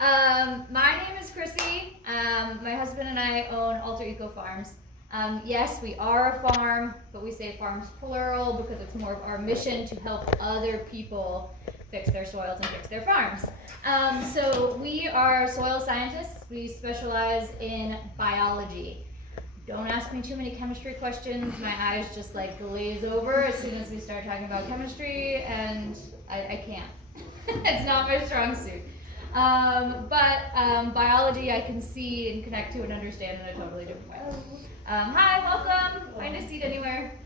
My name is Kristi. My husband and I own Alter Eco Farms. Yes, we are a farm, but we say farms plural because it's more of our mission to help other people fix their soils and fix their farms. So we are soil scientists. We specialize in biology. Don't ask me too many chemistry questions. My eyes just like glaze over as soon as we start talking about chemistry, and I can't. It's not my strong suit. But biology I can see and connect to and understand in a totally different way. Hi, welcome. Find a seat anywhere.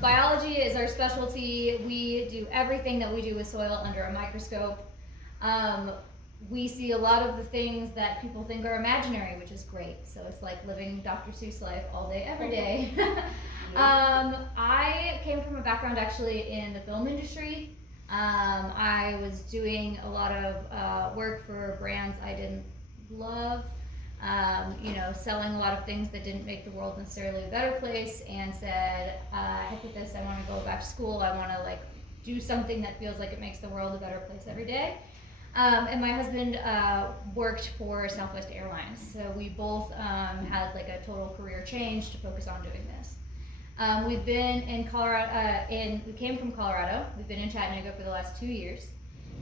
Biology is our specialty. We do everything that we do with soil under a microscope. We see a lot of the things that people think are imaginary, which is great. So it's like living Dr. Seuss life all day, every day. I came from a background actually in the film industry. I was doing a lot of work for brands I didn't love, selling a lot of things that didn't make the world necessarily a better place, and said, heck with this, I want to go back to school. I want to do something that feels like it makes the world a better place every day. And my husband worked for Southwest Airlines, so we both had a total career change to focus on doing this. We've been in Colorado, we came from Colorado. We've been in Chattanooga for the last 2 years.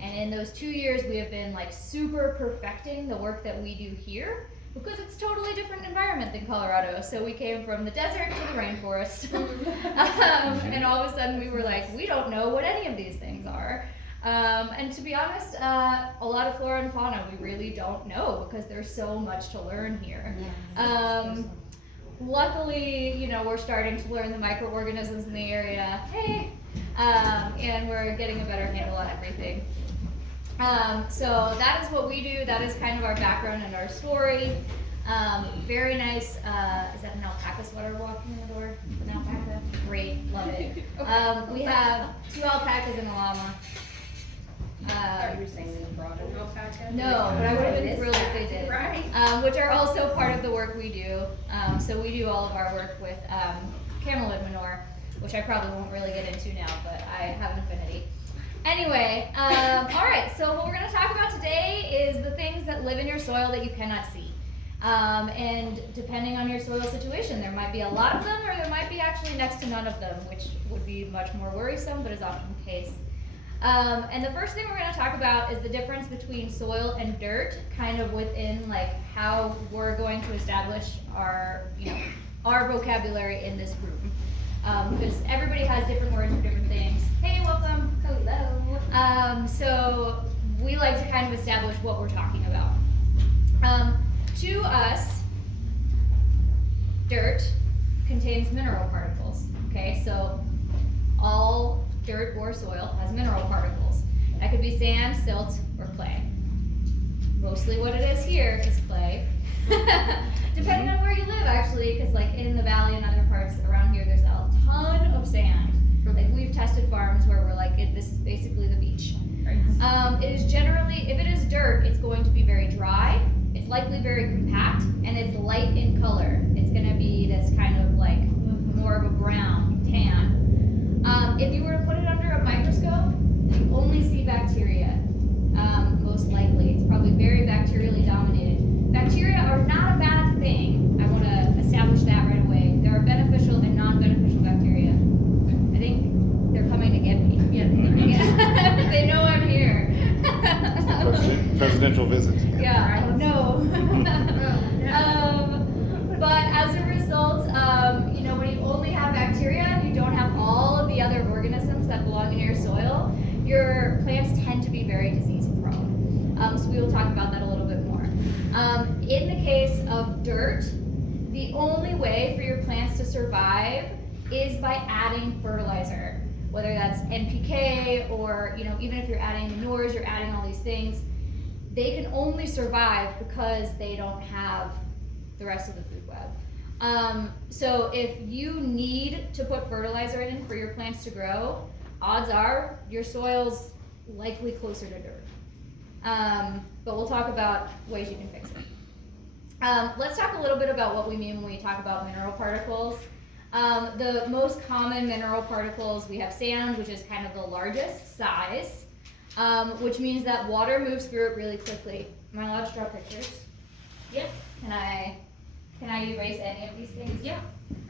And in those 2 years, we have been super perfecting the work that we do here because it's a totally different environment than Colorado. So we came from the desert to the rainforest. And all of a sudden we were like, we don't know what any of these things are. And to be honest, a lot of flora and fauna we really don't know because there's so much to learn here. Luckily, we're starting to learn the microorganisms in the area. Hey! And we're getting a better handle on everything. So that is what we do. That is kind of our background and our story. Very nice. Is that an alpaca sweater walking in the door? An alpaca? Great, love it. We have 2 alpacas and a llama. Are you saying they brought an alpaca? No, but I would have been thrilled if they did. Right. Which are also part of the work we do. So we do all of our work with camelid manure, which I probably won't really get into now, but I have an affinity. Anyway, all right, so what we're going to talk about today is the things that live in your soil that you cannot see. And depending on your soil situation, there might be a lot of them, or there might be actually next to none of them, which would be much more worrisome, but is often the case. And the first thing we're going to talk about is the difference between soil and dirt, kind of within how we're going to establish our vocabulary in this group. Because everybody has different words for different things. Hey, welcome. Hello. So we like to kind of establish what we're talking about. To us, dirt contains mineral particles. Okay, so all dirt or soil has mineral particles. That could be sand, silt, or clay. Mostly what it is here is clay. Depending on where you live, actually, because in the valley and other parts around here, there's a ton of sand. We've tested farms where we're this is basically the beach. Right. It is generally, if it is dirt, it's going to be very dry. It's likely very compact, and it's light in color. It's going to be this kind of more of a brown, tan. If you were to put it under a microscope, you only see bacteria, most likely. It's probably very bacterially dominated. Bacteria are not a bad thing. I want to establish that right away. There are beneficial and non-beneficial bacteria. I think they're coming to get me. Yeah. They know I'm here. Presidential visit. Yeah, I know. But as a result, when you only have bacteria and you don't have all of the other organisms that belong in your soil, your plants tend to be very disease prone. So we will talk about that a little bit more. In the case of dirt, the only way for your plants to survive is by adding fertilizer, whether that's NPK or even if you're adding manures, you're adding all these things. They can only survive because they don't have the rest of the food web. So if you need to put fertilizer in for your plants to grow, odds are your soil's likely closer to dirt. But we'll talk about ways you can fix it. Let's talk a little bit about what we mean when we talk about mineral particles. The most common mineral particles, we have sand, which is kind of the largest size, which means that water moves through it really quickly. Am I allowed to draw pictures? Yep. Can I erase any of these things? Yeah.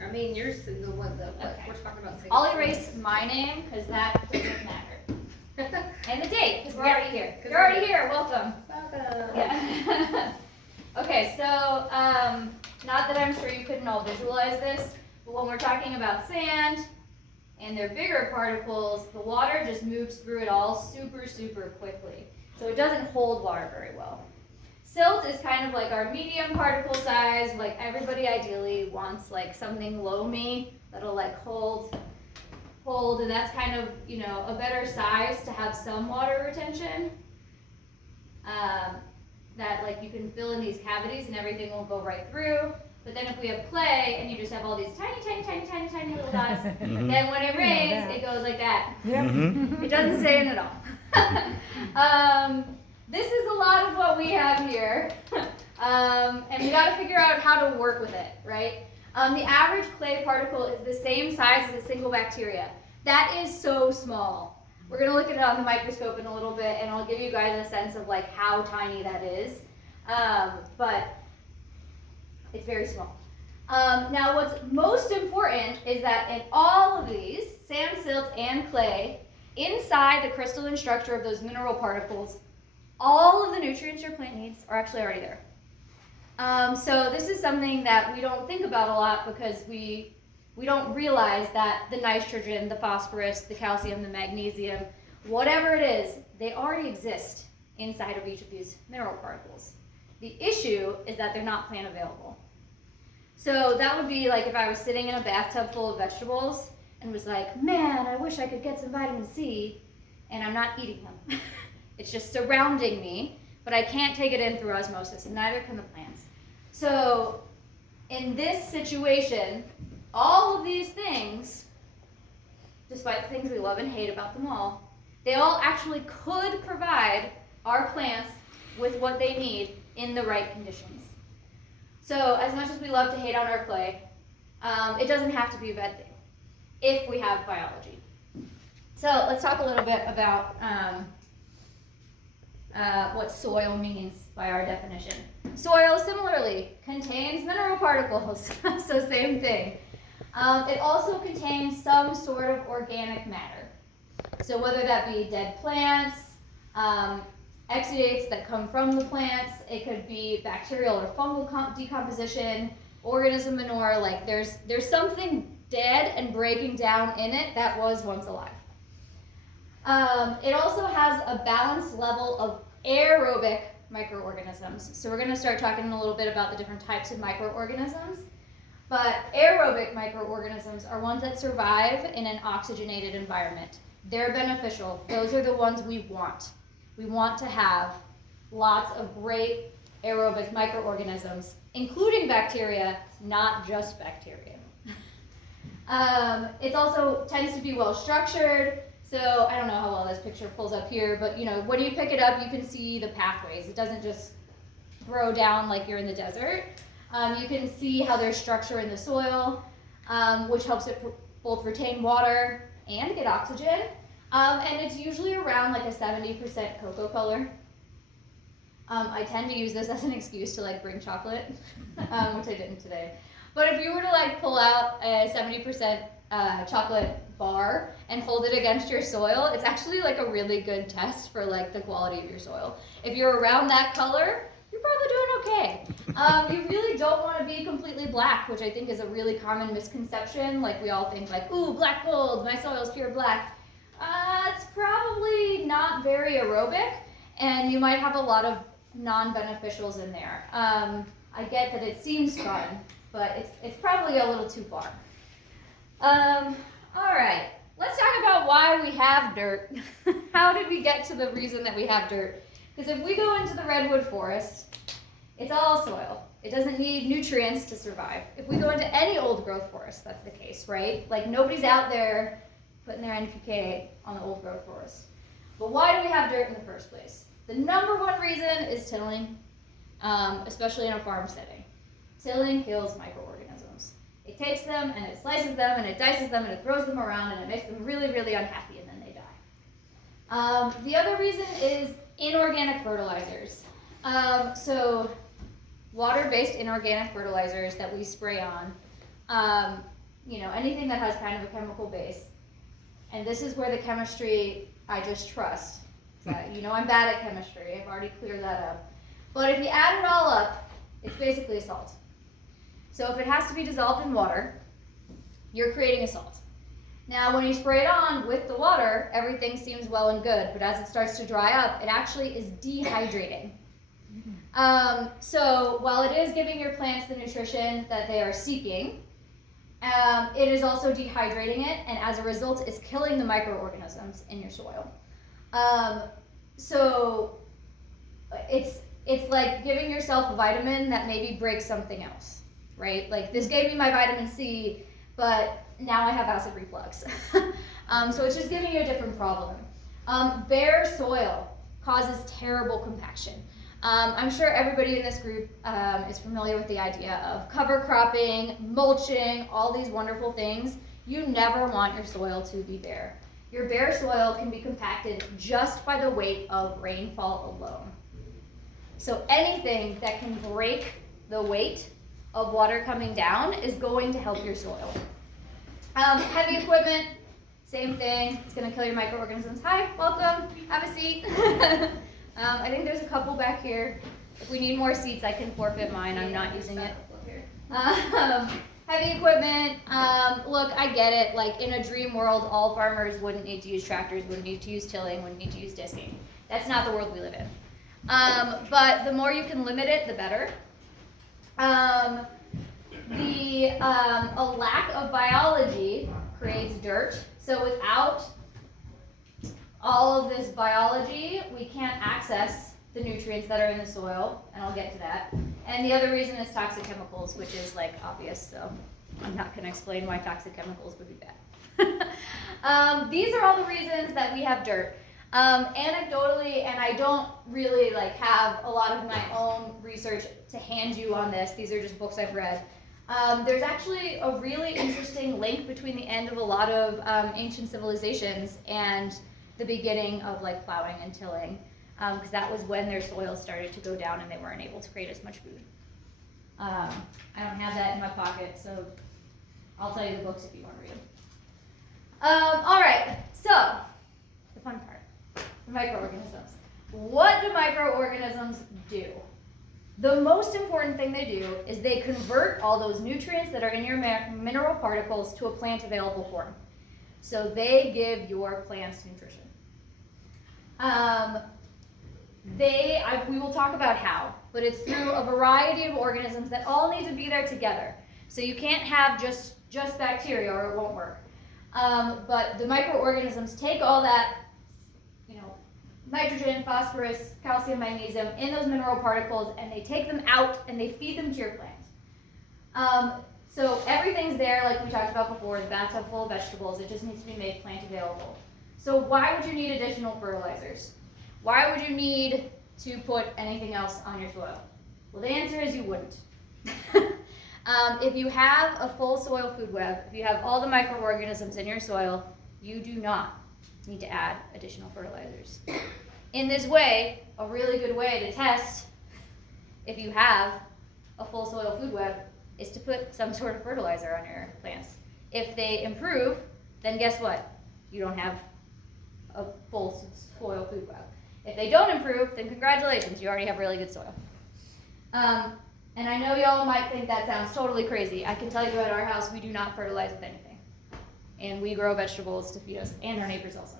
I mean, yours is the one that Okay. we're talking about. I'll erase my name because that doesn't matter. And the date, because we're already here. You're already here, welcome. Yeah. Okay, so not that I'm sure you couldn't all visualize this, but when we're talking about sand and their bigger particles, the water just moves through it all super, super quickly. So it doesn't hold water very well. Silt is kind of like our medium particle size, like everybody ideally wants like something loamy that'll like hold, and that's kind of, you know, a better size to have some water retention. That like you can fill in these cavities and everything will go right through. But then if we have clay and you just have all these tiny, tiny, tiny, tiny, tiny little dots, then when it rains, it goes like that. Yep. It doesn't stay in at all. This is a lot of what we have here. And we gotta figure out how to work with it, right? The average clay particle is the same size as a single bacteria. That is so small. We're gonna look at it on the microscope in a little bit and I'll give you guys a sense of like how tiny that is. But it's very small. Now what's most important is that in all of these, sand, silt, and clay, inside the crystalline structure of those mineral particles, all of the nutrients your plant needs are actually already there. So this is something that we don't think about a lot because we don't realize that the nitrogen, the phosphorus, the calcium, the magnesium, whatever it is, they already exist inside of each of these mineral particles. The issue is that they're not plant available. So that would be like if I was sitting in a bathtub full of vegetables and was like, man, I wish I could get some vitamin C, and I'm not eating them. It's just surrounding me, but I can't take it in through osmosis, and neither can the plants. So in this situation, all of these things, despite the things we love and hate about them all, they all actually could provide our plants with what they need in the right conditions. So as much as we love to hate on our clay, it doesn't have to be a bad thing if we have biology. So let's talk a little bit about what soil means by our definition. Soil similarly contains mineral particles, so same thing. It also contains some sort of organic matter. So whether that be dead plants, exudates that come from the plants, it could be bacterial or fungal decomposition, organism manure, like there's something dead and breaking down in it that was once alive. It also has a balanced level of aerobic microorganisms. So we're going to start talking a little bit about the different types of microorganisms. But aerobic microorganisms are ones that survive in an oxygenated environment. They're beneficial. Those are the ones we want. We want to have lots of great aerobic microorganisms, including bacteria, not just bacteria. It also tends to be well structured. So I don't know how well this picture pulls up here, but you know, when you pick it up, you can see the pathways. It doesn't just throw down like you're in the desert. You can see how there's structure in the soil, which helps it both retain water and get oxygen. And it's usually around like a 70% cocoa color. I tend to use this as an excuse to like bring chocolate, which I didn't today. But if you were to like pull out a 70% chocolate bar and hold it against your soil, it's actually like a really good test for like the quality of your soil. If you're around that color, you're probably doing okay. You really don't want to be completely black, which I think is a really common misconception. Like we all think like, ooh, black gold, my soil's pure black. It's probably not very aerobic, and you might have a lot of non-beneficials in there. I get that it seems fun, but it's probably a little too far. All right, let's talk about why we have dirt. How did we get to the reason that we have dirt? Because if we go into the redwood forest, it's all soil. It doesn't need nutrients to survive. If we go into any old growth forest, that's the case, right? Like nobody's out there putting their NPK on the old growth forest. But why do we have dirt in the first place? The number one reason is tilling, especially in a farm setting. Tilling kills microorganisms. It takes them and it slices them and it dices them and it throws them around and it makes them really, really unhappy and then they die. The other reason is inorganic fertilizers. So water-based inorganic fertilizers that we spray on, you know, anything that has kind of a chemical base. And this is where the chemistry I just trust. You know I'm bad at chemistry, I've already cleared that up. But if you add it all up, it's basically a salt. So if it has to be dissolved in water, you're creating a salt. Now when you spray it on with the water, everything seems well and good, but as it starts to dry up, it actually is dehydrating. So while it is giving your plants the nutrition that they are seeking, it is also dehydrating it, and as a result, it's killing the microorganisms in your soil. So it's like giving yourself a vitamin that maybe breaks something else, right? Like this gave me my vitamin C, but now I have acid reflux. So it's just giving you a different problem. Bare soil causes terrible compaction. I'm sure everybody in this group is familiar with the idea of cover cropping, mulching, all these wonderful things. You never want your soil to be bare. Your bare soil can be compacted just by the weight of rainfall alone. So anything that can break the weight of water coming down is going to help your soil. Heavy equipment, same thing. It's going to kill your microorganisms. Hi, welcome. Have a seat. I think there's a couple back here. If we need more seats, I can forfeit mine. I'm not using it. Heavy equipment. Look, I get it. Like in a dream world, all farmers wouldn't need to use tractors, wouldn't need to use tilling, wouldn't need to use disking. That's not the world we live in. But the more you can limit it, the better. A lack of biology creates dirt. So without all of this biology, we can't access the nutrients that are in the soil, and I'll get to that. And the other reason is toxic chemicals, which is like obvious, so I'm not going to explain why toxic chemicals would be bad. These are all the reasons that we have dirt. Anecdotally, and I don't really like have a lot of my own research to hand you on this, these are just books I've read. There's actually a really interesting link between the end of a lot of ancient civilizations and the beginning of like plowing and tilling, because that was when their soils started to go down and they weren't able to create as much food. I don't have that in my pocket, so I'll tell you the books if you want to read them. All right, so the fun part, the microorganisms. What do microorganisms do? The most important thing they do is they convert all those nutrients that are in your mineral particles to a plant available form. So they give your plants nutrition. We will talk about how, but it's through a variety of organisms that all need to be there together. So you can't have just bacteria or it won't work. But the microorganisms take all that, nitrogen, phosphorus, calcium, magnesium in those mineral particles, and they take them out and they feed them to your plant. So everything's there, like we talked about before, the bathtub full of vegetables. It just needs to be made plant available. So why would you need additional fertilizers? Why would you need to put anything else on your soil? Well, the answer is you wouldn't. If you have a full soil food web, if you have all the microorganisms in your soil, you do not need to add additional fertilizers. In this way, a really good way to test if you have a full soil food web is to put some sort of fertilizer on your plants. If they improve, then guess what? You don't have a full soil food web. If they don't improve, then congratulations, you already have really good soil. And I know y'all might think that sounds totally crazy. I can tell you at our house, we do not fertilize with anything. And we grow vegetables to feed us and our neighbors also.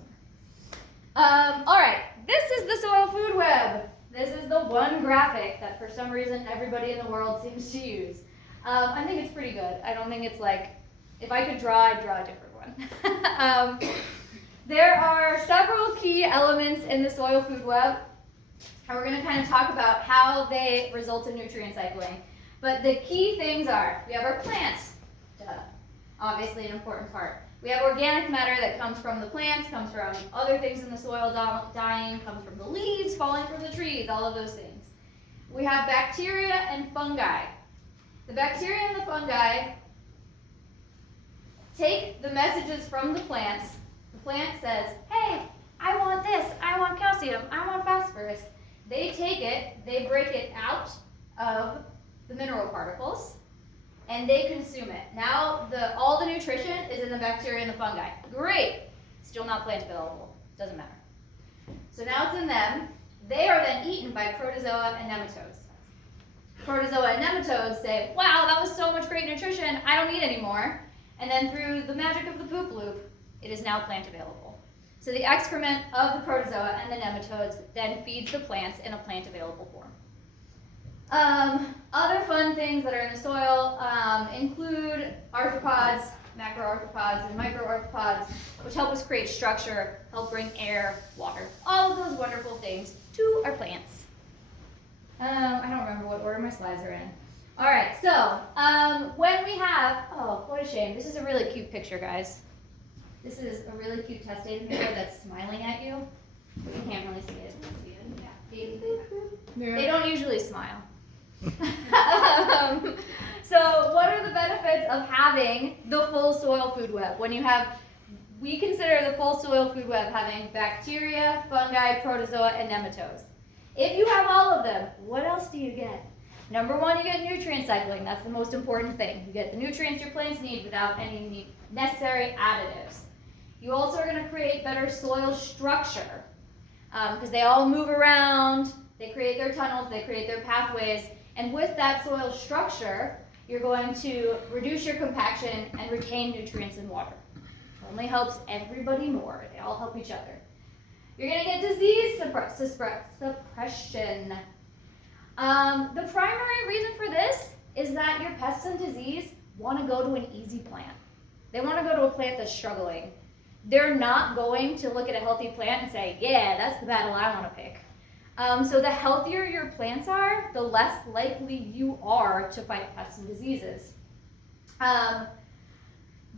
All right, this is the soil food web. This is the one graphic that for some reason everybody in the world seems to use. I think it's pretty good. I don't think it's like, if I could draw, I'd draw a different one. There are several key elements in the soil food web, and we're going to kind of talk about how they result in nutrient cycling. But the key things are, we have our plants, obviously an important part. We have organic matter that comes from the plants, comes from other things in the soil dying, comes from the leaves falling from the trees, all of those things. We have bacteria and fungi. The bacteria and the fungi take the messages from the plants. The plant says, hey, I want this, I want calcium, I want phosphorus. They take it, they break it out of the mineral particles, and they consume it. Now all the nutrition is in the bacteria and the fungi. Great, still not plant available, doesn't matter. So now it's in them. They are then eaten by protozoa and nematodes. Protozoa and nematodes say, wow, that was so much great nutrition, I don't need any more. And then through the magic of the poop loop, it is now plant available. So the excrement of the protozoa and the nematodes then feeds the plants in a plant available form. Other fun things that are in the soil include arthropods, macroarthropods, and microarthropods, which help us create structure, help bring air, water, all of those wonderful things to our plants. I don't remember what order my slides are in. All right, so when we have, oh, what a shame. This is a really cute picture, guys. This is a really cute testator that's smiling at you, but you can't really see it. Yeah. They don't usually smile. So what are the benefits of having the full soil food web? We consider the full soil food web having bacteria, fungi, protozoa, and nematodes. If you have all of them, what else do you get? Number one, you get nutrient cycling. That's the most important thing. You get the nutrients your plants need without any necessary additives. You also are going to create better soil structure because they all move around, they create their tunnels, they create their pathways, and with that soil structure, you're going to reduce your compaction and retain nutrients and water. It only helps everybody more. They all help each other. You're going to get disease suppression. The primary reason for this is that your pests and disease want to go to an easy plant. They want to go to a plant that's struggling. They're not going to look at a healthy plant and say, yeah, that's the battle I want to pick. So the healthier your plants are, the less likely you are to fight pests and diseases. In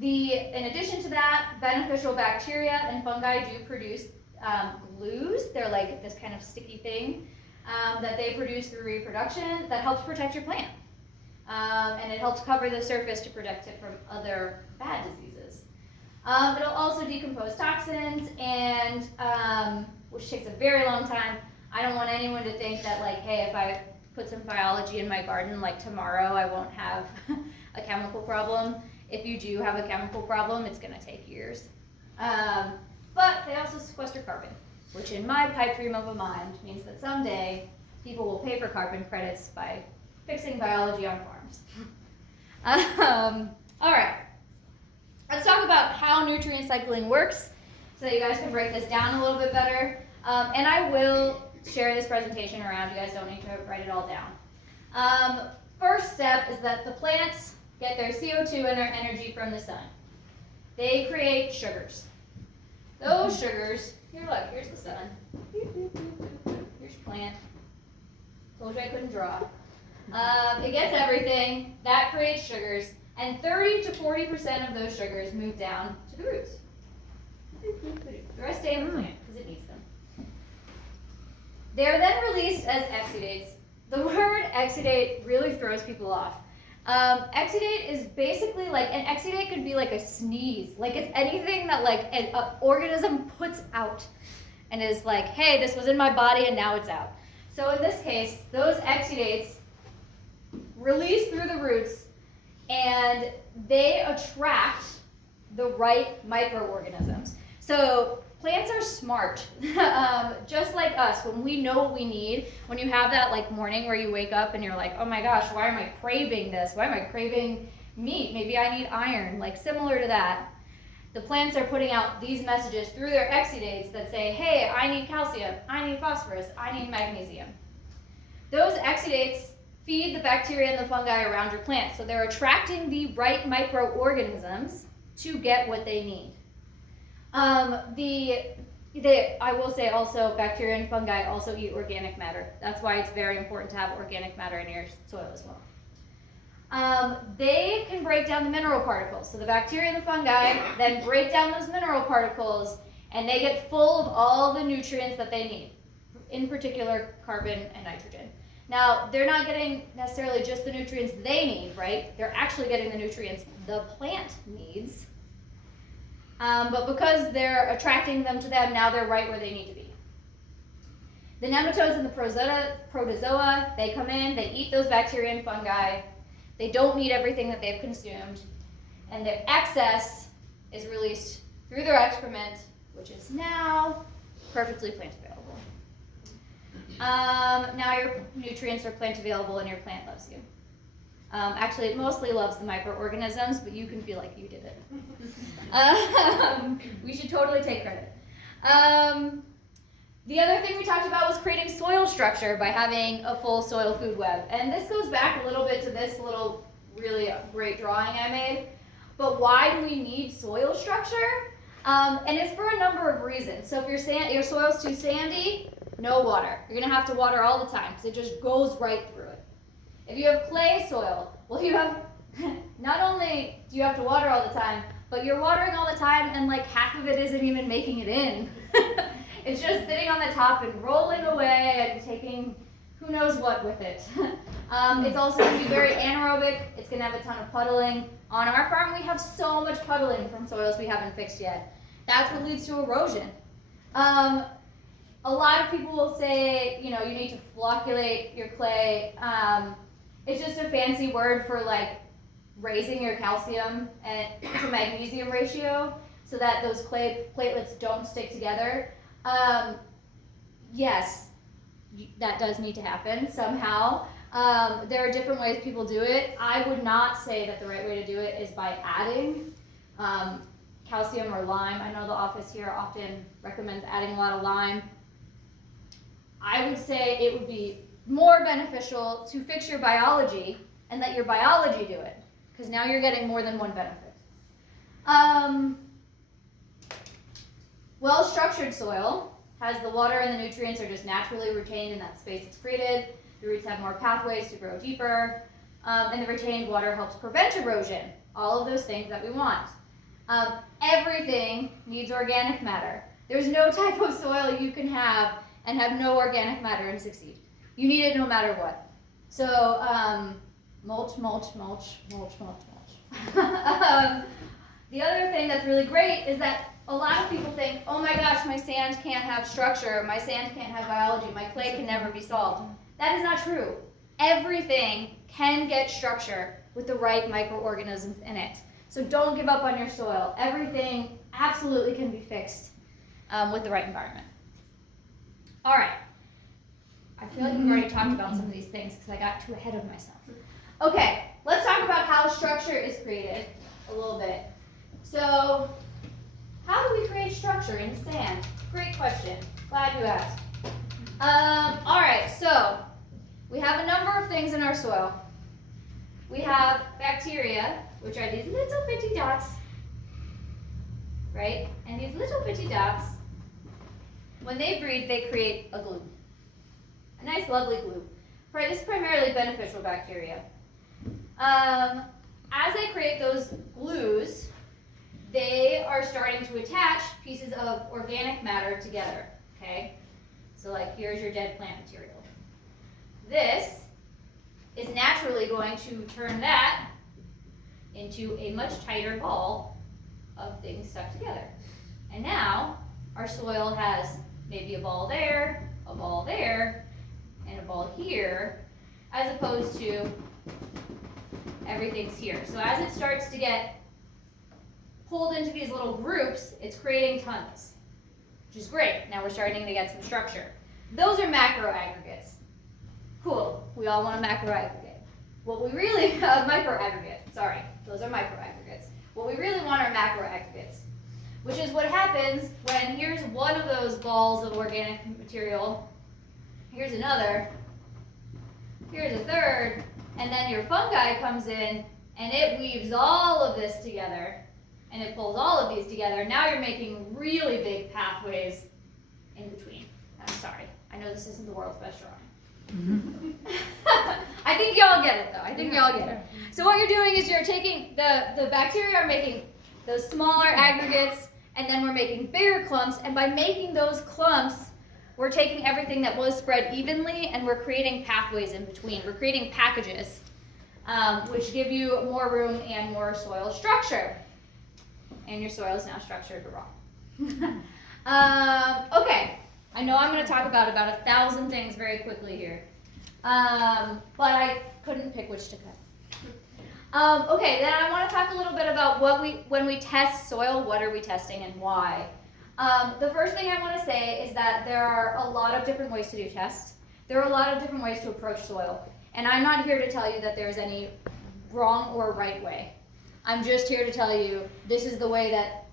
addition to that, beneficial bacteria and fungi do produce glues. They're like this kind of sticky thing that they produce through reproduction that helps protect your plant. And it helps cover the surface to protect it from other bad diseases. It'll also decompose toxins, and which takes a very long time. I don't want anyone to think that, like, hey, if I put some biology in my garden, like tomorrow I won't have a chemical problem. If you do have a chemical problem, it's going to take years. But they also sequester carbon, which in my pipe dream of a mind means that someday people will pay for carbon credits by fixing biology on farms. All right, let's talk about how nutrient cycling works so that you guys can break this down a little bit better. And I will share this presentation around. You guys don't need to write it all down. First step is that the plants get their CO2 and their energy from the sun. They create sugars. Those sugars, here look, here's the sun. Here's plant. Told you I couldn't draw. It gets everything, that creates sugars, and 30 to 40% of those sugars move down to the roots. The rest stay in the plant because it needs them. They're then released as exudates. The word exudate really throws people off. Exudate is basically like, an exudate could be like a sneeze. Like it's anything that like an organism puts out and is like, hey, this was in my body and now it's out. So in this case, those exudates release through the roots and they attract the right microorganisms. So plants are smart, just like us. When we know what we need, when you have that like morning where you wake up and you're like, oh my gosh, why am I craving this? Why am I craving meat? Maybe I need iron. Like similar to that, the plants are putting out these messages through their exudates that say, hey, I need calcium, I need phosphorus, I need magnesium. Those exudates feed the bacteria and the fungi around your plant. So they're attracting the right microorganisms to get what they need. I will say also, bacteria and fungi also eat organic matter. That's why it's very important to have organic matter in your soil as well. They can break down the mineral particles. So the bacteria and the fungi then break down those mineral particles and they get full of all the nutrients that they need, in particular carbon and nitrogen. Now, they're not getting necessarily just the nutrients they need, right? They're actually getting the nutrients the plant needs But because they're attracting them to them, now they're right where they need to be. The nematodes and the protozoa, they come in, they eat those bacteria and fungi. They don't need everything that they've consumed. And their excess is released through their excrement, which is now perfectly plant available. Now your nutrients are plant available and your plant loves you. Actually, it mostly loves the microorganisms, but you can feel like you did it. We should totally take credit. The other thing we talked about was creating soil structure by having a full soil food web. And this goes back a little bit to this little really great drawing I made. But why do we need soil structure? And it's for a number of reasons. So if your soil's too sandy, no water. You're gonna have to water all the time because it just goes right through it. If you have clay soil, well, you have, not only do you have to water all the time, but you're watering all the time and like half of it isn't even making it in. It's just sitting on the top and rolling away and taking who knows what with it. It's also going to be very anaerobic. It's going to have a ton of puddling. On our farm, we have so much puddling from soils we haven't fixed yet. That's what leads to erosion. A lot of people will say, you know, you need to flocculate your clay. It's just a fancy word for like raising your calcium to magnesium ratio so that those clay platelets don't stick together. Yes, that does need to happen somehow. There are different ways people do it. I would not say that the right way to do it is by adding calcium or lime. I know the office here often recommends adding a lot of lime. I would say it would be more beneficial to fix your biology and let your biology do it, because now you're getting more than one benefit. Well-structured soil has the water and the nutrients are just naturally retained in that space it's created. The roots have more pathways to grow deeper, and the retained water helps prevent erosion. All of those things that we want. Everything needs organic matter. There's no type of soil you can have and have no organic matter and succeed. You need it no matter what. So mulch, mulch, mulch, mulch, mulch, mulch. The other thing that's really great is that a lot of people think, oh my gosh, my sand can't have structure, my sand can't have biology, my clay can never be solved. That is not true. Everything can get structure with the right microorganisms in it. So don't give up on your soil. Everything absolutely can be fixed with the right environment. All right. I feel like we've already talked about some of these things because I got too ahead of myself. Okay, let's talk about how structure is created a little bit. So, how do we create structure in sand? Great question. Glad you asked. All right, so we have a number of things in our soil. We have bacteria, which are these little bitty dots, right? And these little bitty dots, when they breed, they create a glue. A nice, lovely glue. Right, this is primarily beneficial bacteria. As they create those glues, they are starting to attach pieces of organic matter together, okay? So like here's your dead plant material. This is naturally going to turn that into a much tighter ball of things stuck together. And now our soil has maybe a ball there, and a ball here, as opposed to everything's here. So as it starts to get pulled into these little groups, it's creating tons, which is great. Now we're starting to get some structure. Those are macro aggregates. Cool, we all want a macro aggregate. What we really, micro aggregate, sorry, those are micro aggregates. What we really want are macro aggregates, which is what happens when here's one of those balls of organic material, here's another, here's a third, and then your fungi comes in and it weaves all of this together and it pulls all of these together. Now you're making really big pathways in between. I'm sorry, I know this isn't the world's best drawing. I think y'all get it though. I think y'all get it. So what you're doing is you're taking the bacteria are making those smaller aggregates, and then we're making bigger clumps, and by making those clumps, we're taking everything that was spread evenly and we're creating pathways in between. We're creating packages, which give you more room and more soil structure. and your soil is now structured to rock. Okay, I know I'm going to talk about 1,000 things very quickly here, but I couldn't pick which to cut. Okay, then I want to talk a little bit about when we test soil, what are we testing and why. The first thing I want to say is that there are a lot of different ways to do tests. There are a lot of different ways to approach soil, and I'm not here to tell you that there's any wrong or right way. I'm just here to tell you this is the way that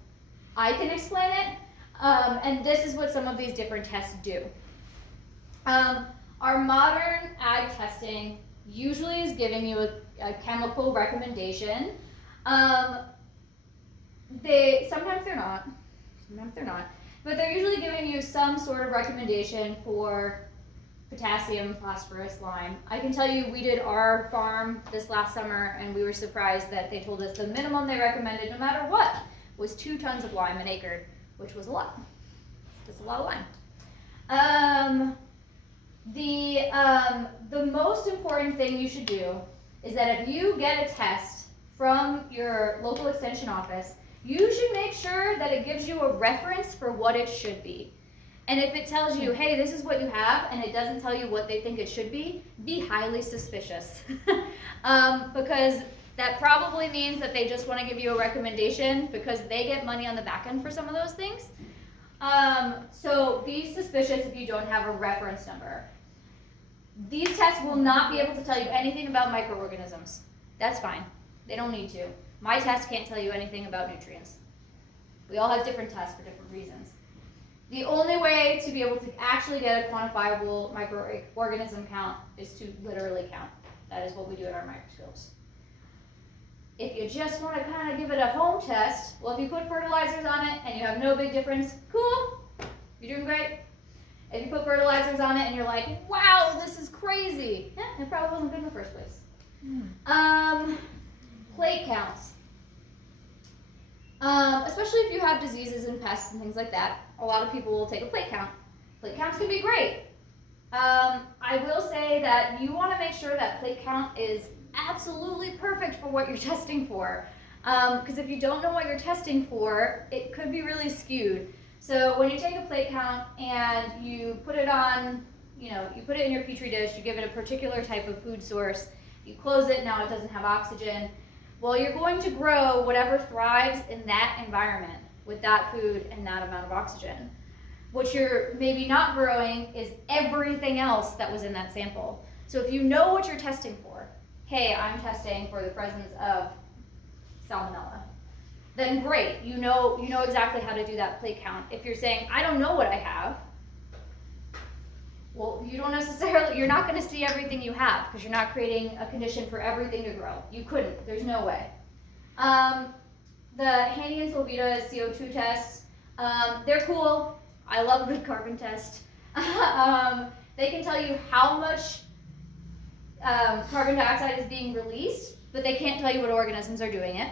I can explain it, and this is what some of these different tests do. Our modern ag testing usually is giving you a chemical recommendation. Sometimes they're not, but they're usually giving you some sort of recommendation for potassium, phosphorus, lime. I can tell you we did our farm this last summer and we were surprised that they told us the minimum they recommended no matter what was 2 tons of lime an acre, which was a lot. That's a lot of lime. The most important thing you should do is that if you get a test from your local extension office, you should make sure that it gives you a reference for what it should be. And if it tells you, hey, this is what you have, and it doesn't tell you what they think it should be highly suspicious. Because that probably means that they just want to give you a recommendation because they get money on the back end for some of those things. So be suspicious if you don't have a reference number. These tests will not be able to tell you anything about microorganisms. That's fine. They don't need to. My test can't tell you anything about nutrients. We all have different tests for different reasons. The only way to be able to actually get a quantifiable microorganism count is to literally count. That is what we do in our microscopes. If you just want to kind of give it a home test, well, if you put fertilizers on it and you have no big difference, cool, you're doing great. If you put fertilizers on it and you're like, wow, this is crazy, it probably wasn't good in the first place. Plate counts. Especially if you have diseases and pests and things like that, a lot of people will take a plate count. Plate counts can be great. I will say that you want to make sure that plate count is absolutely perfect for what you're testing for. Because if you don't know what you're testing for, it could be really skewed. So when you take a plate count and you put it on, you put it in your petri dish, you give it a particular type of food source, you close it, now it doesn't have oxygen. Well, you're going to grow whatever thrives in that environment with that food and that amount of oxygen. What you're maybe not growing is everything else that was in that sample. So if you know what you're testing for, hey, I'm testing for the presence of salmonella, then great, you know exactly how to do that plate count. If you're saying, I don't know what I have, well, you're not going to see everything you have because you're not creating a condition for everything to grow. You couldn't, there's no way. The Haney and Solvita CO2 tests, they're cool. I love a good carbon test. They can tell you how much carbon dioxide is being released, but they can't tell you what organisms are doing it,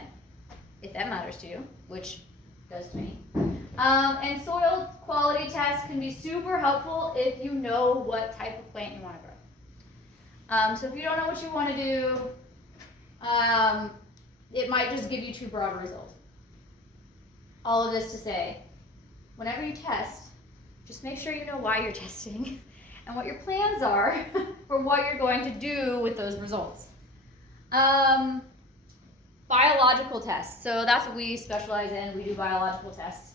if that matters to you, which does to me. And soil quality tests can be super helpful if you know what type of plant you want to grow. So if you don't know what you want to do, it might just give you too broad a result. All of this to say, whenever you test, just make sure you know why you're testing and what your plans are for what you're going to do with those results. Biological tests. So that's what we specialize in. We do biological tests.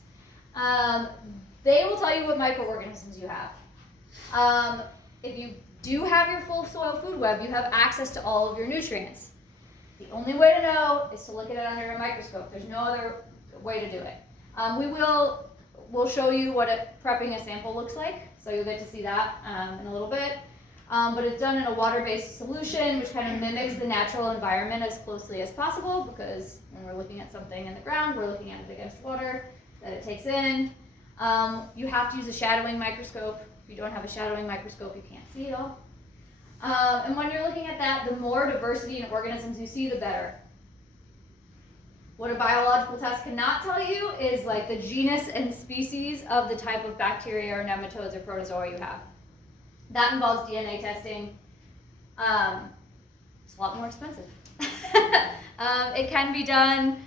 They will tell you what microorganisms you have. If you do have your full soil food web, you have access to all of your nutrients. The only way to know is to look at it under a microscope. There's no other way to do it. We'll show you what prepping a sample looks like, so you'll get to see that in a little bit. But it's done in a water-based solution, which kind of mimics the natural environment as closely as possible, because when we're looking at something in the ground, we're looking at it against water that it takes in. You have to use a shadowing microscope. If you don't have a shadowing microscope, you can't see it all. And when you're looking at that, the more diversity in organisms you see, the better. What a biological test cannot tell you is like the genus and species of the type of bacteria or nematodes or protozoa you have. That involves DNA testing. It's a lot more expensive. It can be done.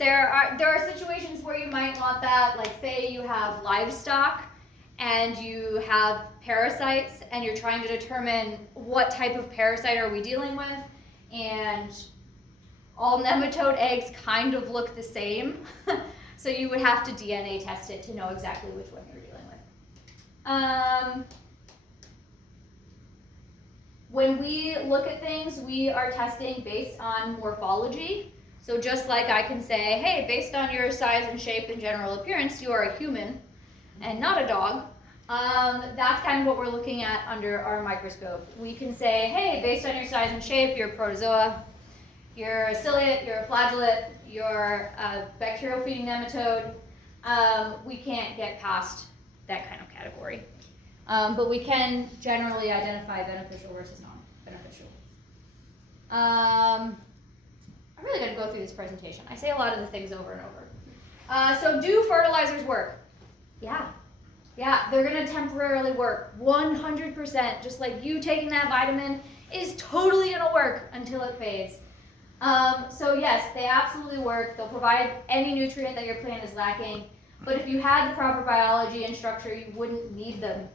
there are situations where you might want that, like say you have livestock and you have parasites and you're trying to determine what type of parasite are we dealing with, and all nematode eggs kind of look the same. So you would have to DNA test it to know exactly which one you're dealing with. When we look at things, we are testing based on morphology. So just like I can say, hey, based on your size and shape and general appearance, you are a human and not a dog. That's kind of what we're looking at under our microscope. We can say, hey, based on your size and shape, you're a protozoa, you're a ciliate, you're a flagellate, you're a bacterial feeding nematode. We can't get past that kind of category. But we can generally identify beneficial versus non-beneficial. I'm really going to go through this presentation. I say a lot of the things over and over. So do fertilizers work? Yeah, they're going to temporarily work. 100%, just like you taking that vitamin is totally going to work until it fades. So yes, they absolutely work. They'll provide any nutrient that your plant is lacking. But if you had the proper biology and structure, you wouldn't need them.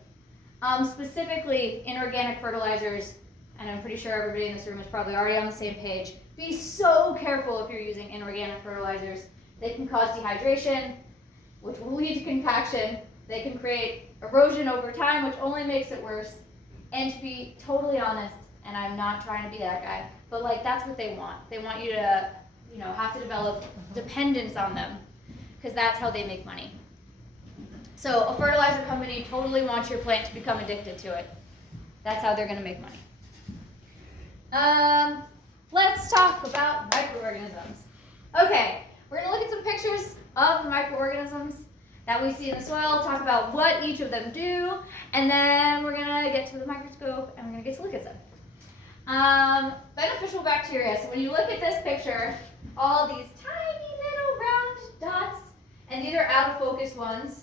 Specifically, inorganic fertilizers, and I'm pretty sure everybody in this room is probably already on the same page. Be so careful if you're using inorganic fertilizers. They can cause dehydration, which will lead to compaction. They can create erosion over time, which only makes it worse. And to be totally honest, and I'm not trying to be that guy, but like that's what they want. They want you to, have to develop dependence on them, because that's how they make money. So a fertilizer company totally wants your plant to become addicted to it. That's how they're going to make money. Let's talk about microorganisms. Okay, we're going to look at some pictures of the microorganisms that we see in the soil, talk about what each of them do, and then we're going to get to the microscope and we're going to get to look at them. Beneficial bacteria. So when you look at this picture, all these tiny little round dots, and these are out of focus ones.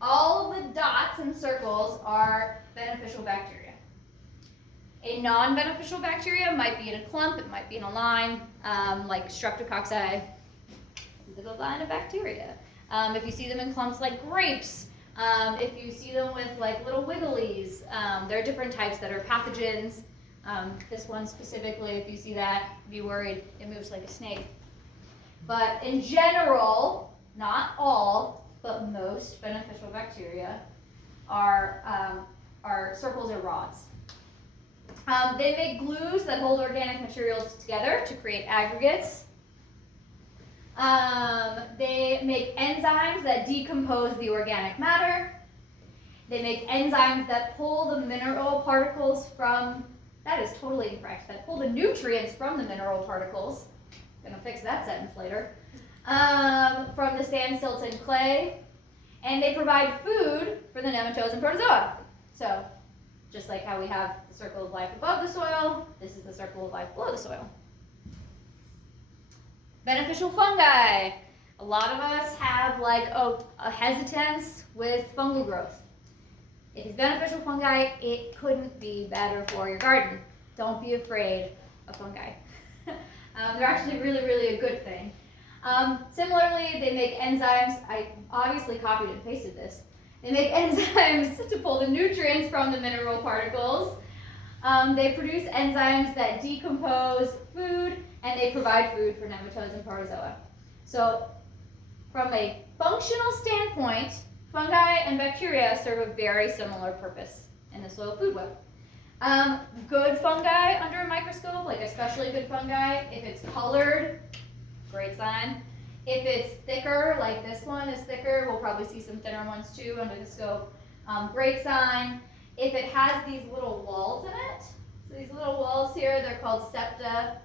All of the dots and circles are beneficial bacteria. A non-beneficial bacteria might be in a clump, it might be in a line, like streptococci, little line of bacteria. If you see them in clumps like grapes, if you see them with like little wigglies, there are different types that are pathogens. This one specifically, if you see that, be worried, it moves like a snake. But in general, not all, but most beneficial bacteria are circles or rods. They make glues that hold organic materials together to create aggregates. They make enzymes that decompose the organic matter. They make enzymes that pull the mineral particles from, that is totally incorrect, that pull the nutrients from the mineral particles. Gonna fix that sentence later. From the sand, silt, and clay. And they provide food for the nematodes and protozoa. So, just like how we have the circle of life above the soil, this is the circle of life below the soil. Beneficial fungi. A lot of us have like a hesitance with fungal growth. If it's beneficial fungi, it couldn't be better for your garden. Don't be afraid of fungi. They're actually really, really a good thing. Similarly, they make enzymes. I obviously copied and pasted this. They make enzymes to pull the nutrients from the mineral particles. They produce enzymes that decompose food, and they provide food for nematodes and protozoa. So, from a functional standpoint, fungi and bacteria serve a very similar purpose in the soil food web. Good fungi under a microscope, like especially good fungi, if it's colored, great sign. If it's thicker, like this one is thicker, we'll probably see some thinner ones too under the scope. Great sign. If it has these little walls in it, so these little walls here, they're called septa,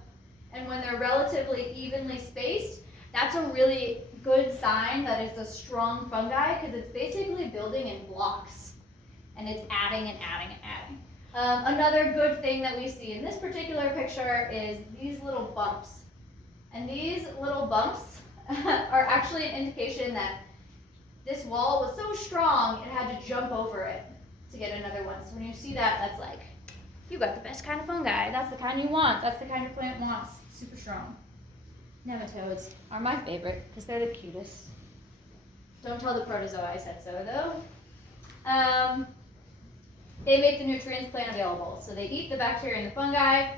and when they're relatively evenly spaced, that's a really good sign that it's a strong fungi, because it's basically building in blocks, and it's adding and adding and adding. Another good thing that we see in this particular picture is these little bumps. And these little bumps are actually an indication that this wall was so strong it had to jump over it to get another one. So when you see that, that's like, you got the best kind of fungi. That's the kind you want. That's the kind your plant wants. Super strong. nematodes are my favorite because they're the cutest. Don't tell the protozoa I said so, though. They make the nutrients plant available. So they eat the bacteria and the fungi,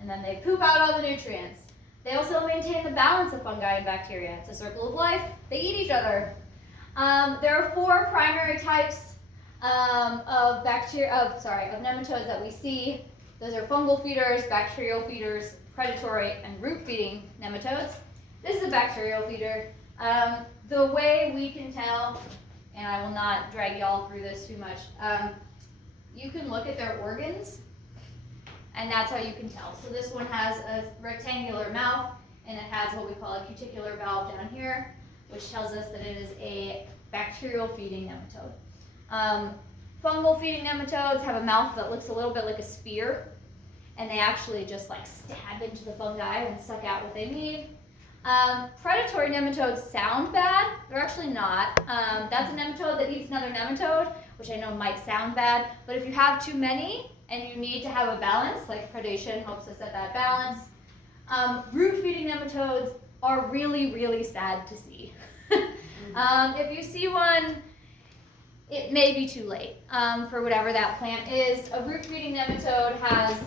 and then they poop out all the nutrients. They also maintain the balance of fungi and bacteria. It's a circle of life. They eat each other. There are 4 primary types of nematodes that we see. Those are fungal feeders, bacterial feeders, predatory, and root-feeding nematodes. This is a bacterial feeder. The way we can tell, and I will not drag y'all through this too much, you can look at their organs, and that's how you can tell. So this one has a rectangular mouth, and it has what we call a cuticular valve down here, which tells us that it is a bacterial feeding nematode. Fungal feeding nematodes have a mouth that looks a little bit like a spear, and they actually just like stab into the fungi and suck out what they need. Predatory nematodes sound bad. They're actually not. That's a nematode that eats another nematode, which I know might sound bad, but if you have too many and you need to have a balance, like predation helps us at that balance. Root-feeding nematodes are really, really sad to see. If you see one, it may be too late for whatever that plant is. A root-feeding nematode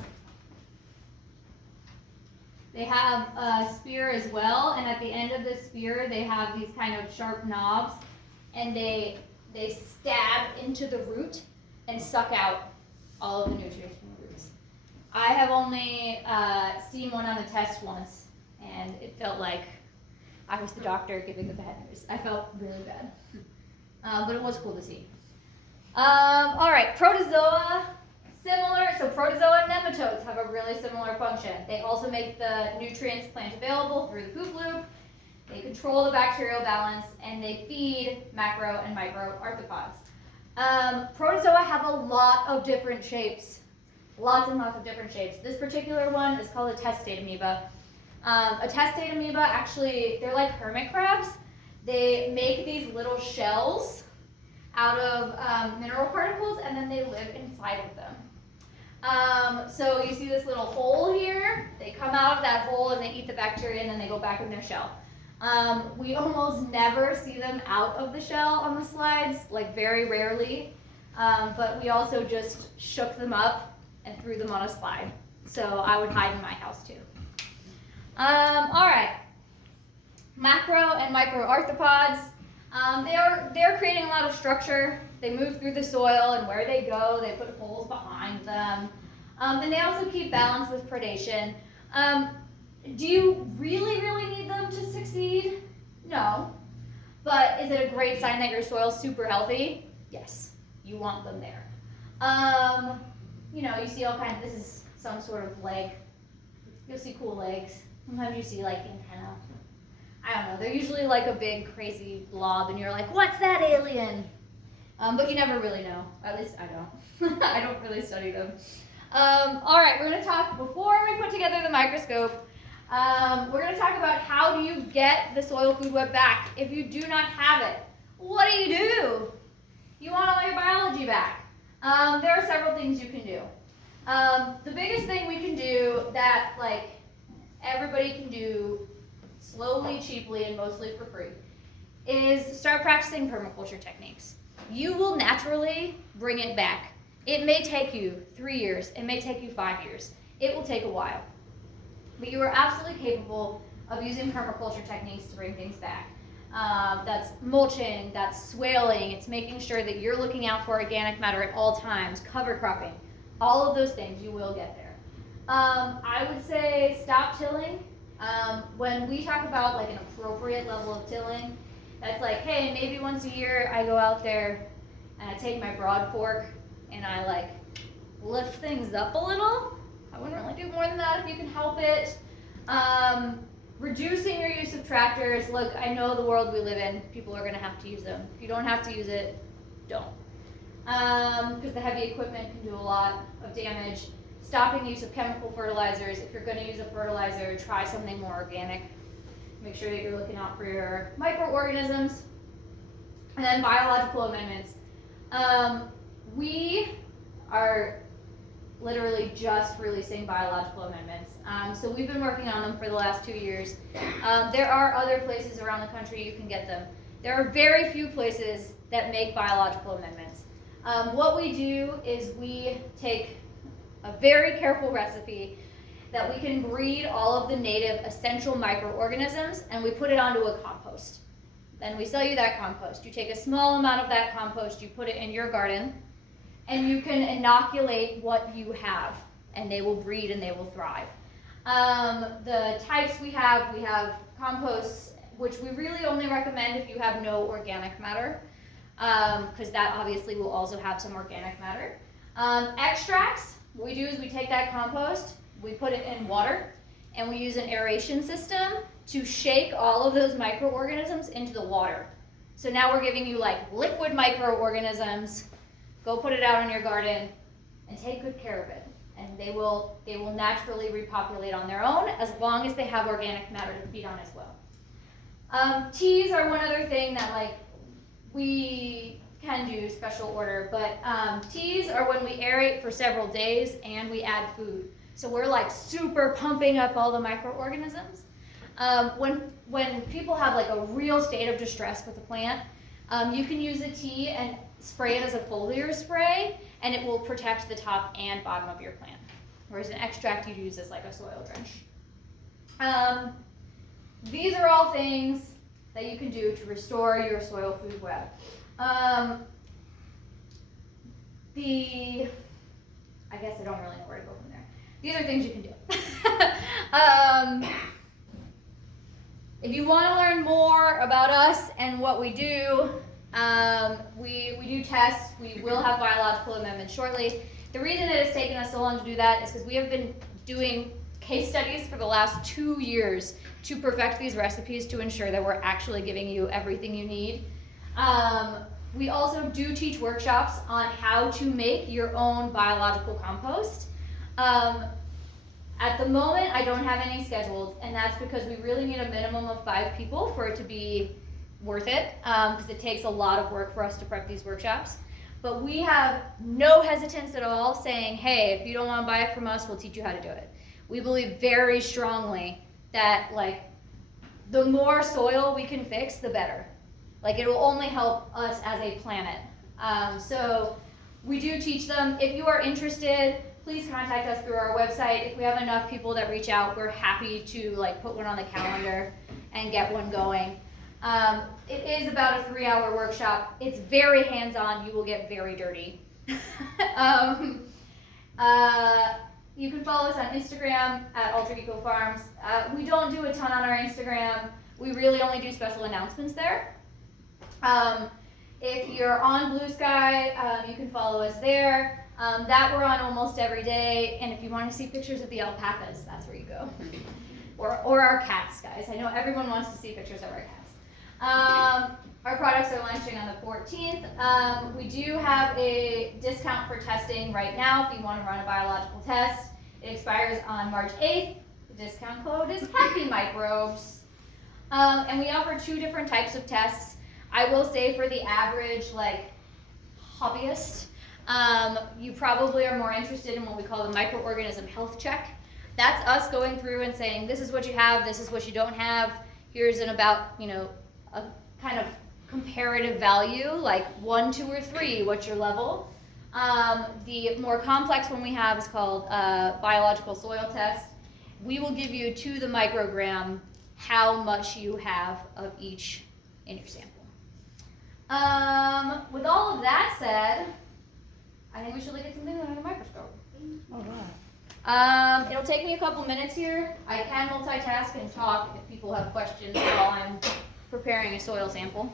they have a spear as well, and at the end of the spear, they have these kind of sharp knobs, and they stab into the root and suck out all of the nutrients from the roots. I have only seen one on a test once, and it felt like I was the doctor giving the bad news. I felt really bad, but it was cool to see. All right, protozoa. Similar, so protozoa and nematodes have a really similar function. They also make the nutrients plant available through the poop loop. They control the bacterial balance, and they feed macro and micro arthropods. Protozoa have a lot of different shapes. Lots and lots of different shapes. This particular one is called a testate amoeba. A testate amoeba, actually, they're like hermit crabs. They make these little shells out of mineral particles, and then they live inside of them. So you see this little hole here. They come out of that hole and they eat the bacteria, and then they go back in their shell. We almost never see them out of the shell on the slides, like very rarely. But we also just shook them up and threw them on a slide. So I would hide in my house too. All right. Macro and micro arthropods. They're creating a lot of structure. They move through the soil, and where they go, they put holes behind them. And they also keep balance with predation. Do you really, really need them to succeed? No. But is it a great sign that your soil's super healthy? Yes. You want them there. You see all kinds, this is some sort of leg. You'll see cool legs. Sometimes you see like antenna. I don't know, they're usually like a big crazy blob, and you're like, what's that alien? But you never really know. At least I don't. I don't really study them. All right, we're going to talk, before we put together the microscope, we're going to talk about how do you get the soil food web back if you do not have it. What do? You want all your biology back. There are several things you can do. The biggest thing we can do that like everybody can do slowly, cheaply, and mostly for free is start practicing permaculture techniques. You will naturally bring it back. It may take you 3 years. It may take you 5 years. It will take a while. But you are absolutely capable of using permaculture techniques to bring things back. That's mulching, that's swaling, it's making sure that you're looking out for organic matter at all times, cover cropping, all of those things, you will get there. I would say stop tilling. When we talk about like an appropriate level of tilling, that's like, hey, maybe once a year I go out there and I take my broad fork and I like lift things up a little. I wouldn't really do more than that if you can help it. Reducing your use of tractors. Look, I know the world we live in, people are gonna have to use them. If you don't have to use it, don't. Because the heavy equipment can do a lot of damage. Stopping the use of chemical fertilizers. If you're gonna use a fertilizer, try something more organic. Make sure that you're looking out for your microorganisms. And then biological amendments. We are literally just releasing biological amendments. So we've been working on them for the last 2 years. There are other places around the country you can get them. There are very few places that make biological amendments. What we do is we take a very careful recipe that we can breed all of the native essential microorganisms, and we put it onto a compost. Then we sell you that compost. You take a small amount of that compost, you put it in your garden, and you can inoculate what you have, and they will breed and they will thrive. The types we have composts, which we really only recommend if you have no organic matter, because that obviously will also have some organic matter. Extracts, what we do is we take that compost, we put it in water, and we use an aeration system to shake all of those microorganisms into the water. So now we're giving you like liquid microorganisms. Go put it out in your garden and take good care of it. And they will naturally repopulate on their own as long as they have organic matter to feed on as well. Teas are one other thing that like we can do special order, but teas are when we aerate for several days and we add food. So we're like super pumping up all the microorganisms. When people have like a real state of distress with a plant, you can use a tea and spray it as a foliar spray, and it will protect the top and bottom of your plant. Whereas an extract you'd use as like a soil drench. These are all things that you can do to restore your soil food web. I guess I don't really know where to go from there. These are things you can do. If you want to learn more about us and what we do, we do tests. We will have biological amendments shortly. The reason it has taken us so long to do that is because we have been doing case studies for the last 2 years to perfect these recipes to ensure that we're actually giving you everything you need. We also do teach workshops on how to make your own biological compost. At the moment, I don't have any scheduled, and that's because we really need a minimum of 5 people for it to be worth it, because it takes a lot of work for us to prep these workshops. But we have no hesitance at all saying, hey, if you don't want to buy it from us, we'll teach you how to do it. We believe very strongly that like the more soil we can fix, the better. Like it will only help us as a planet. So we do teach them. If you are interested, please contact us through our website. If we have enough people that reach out, we're happy to like put one on the calendar and get one going. It is about a 3-hour workshop. It's very hands-on. You will get very dirty. You can follow us on Instagram at Alter Eco Farms. We don't do a ton on our Instagram. We really only do special announcements there. If you're on Blue Sky, you can follow us there. That we're on almost every day. And if you want to see pictures of the alpacas, that's where you go. Or our cats, guys. I know everyone wants to see pictures of our cats. Our products are launching on the 14th. We do have a discount for testing right now if you want to run a biological test. It expires on March 8th. The discount code is Happy Microbes. And we offer 2 different types of tests. I will say for the average like hobbyist, you probably are more interested in what we call the microorganism health check. That's us going through and saying, this is what you have, this is what you don't have. Here's an about, a kind of comparative value, like 1, 2, or 3, what's your level? The more complex one we have is called biological soil test. We will give you to the microgram how much you have of each in your sample. With all of that said, I think we should look at something under the microscope. Oh, wow. It'll take me a couple minutes here. I can multitask and talk if people have questions while I'm preparing a soil sample.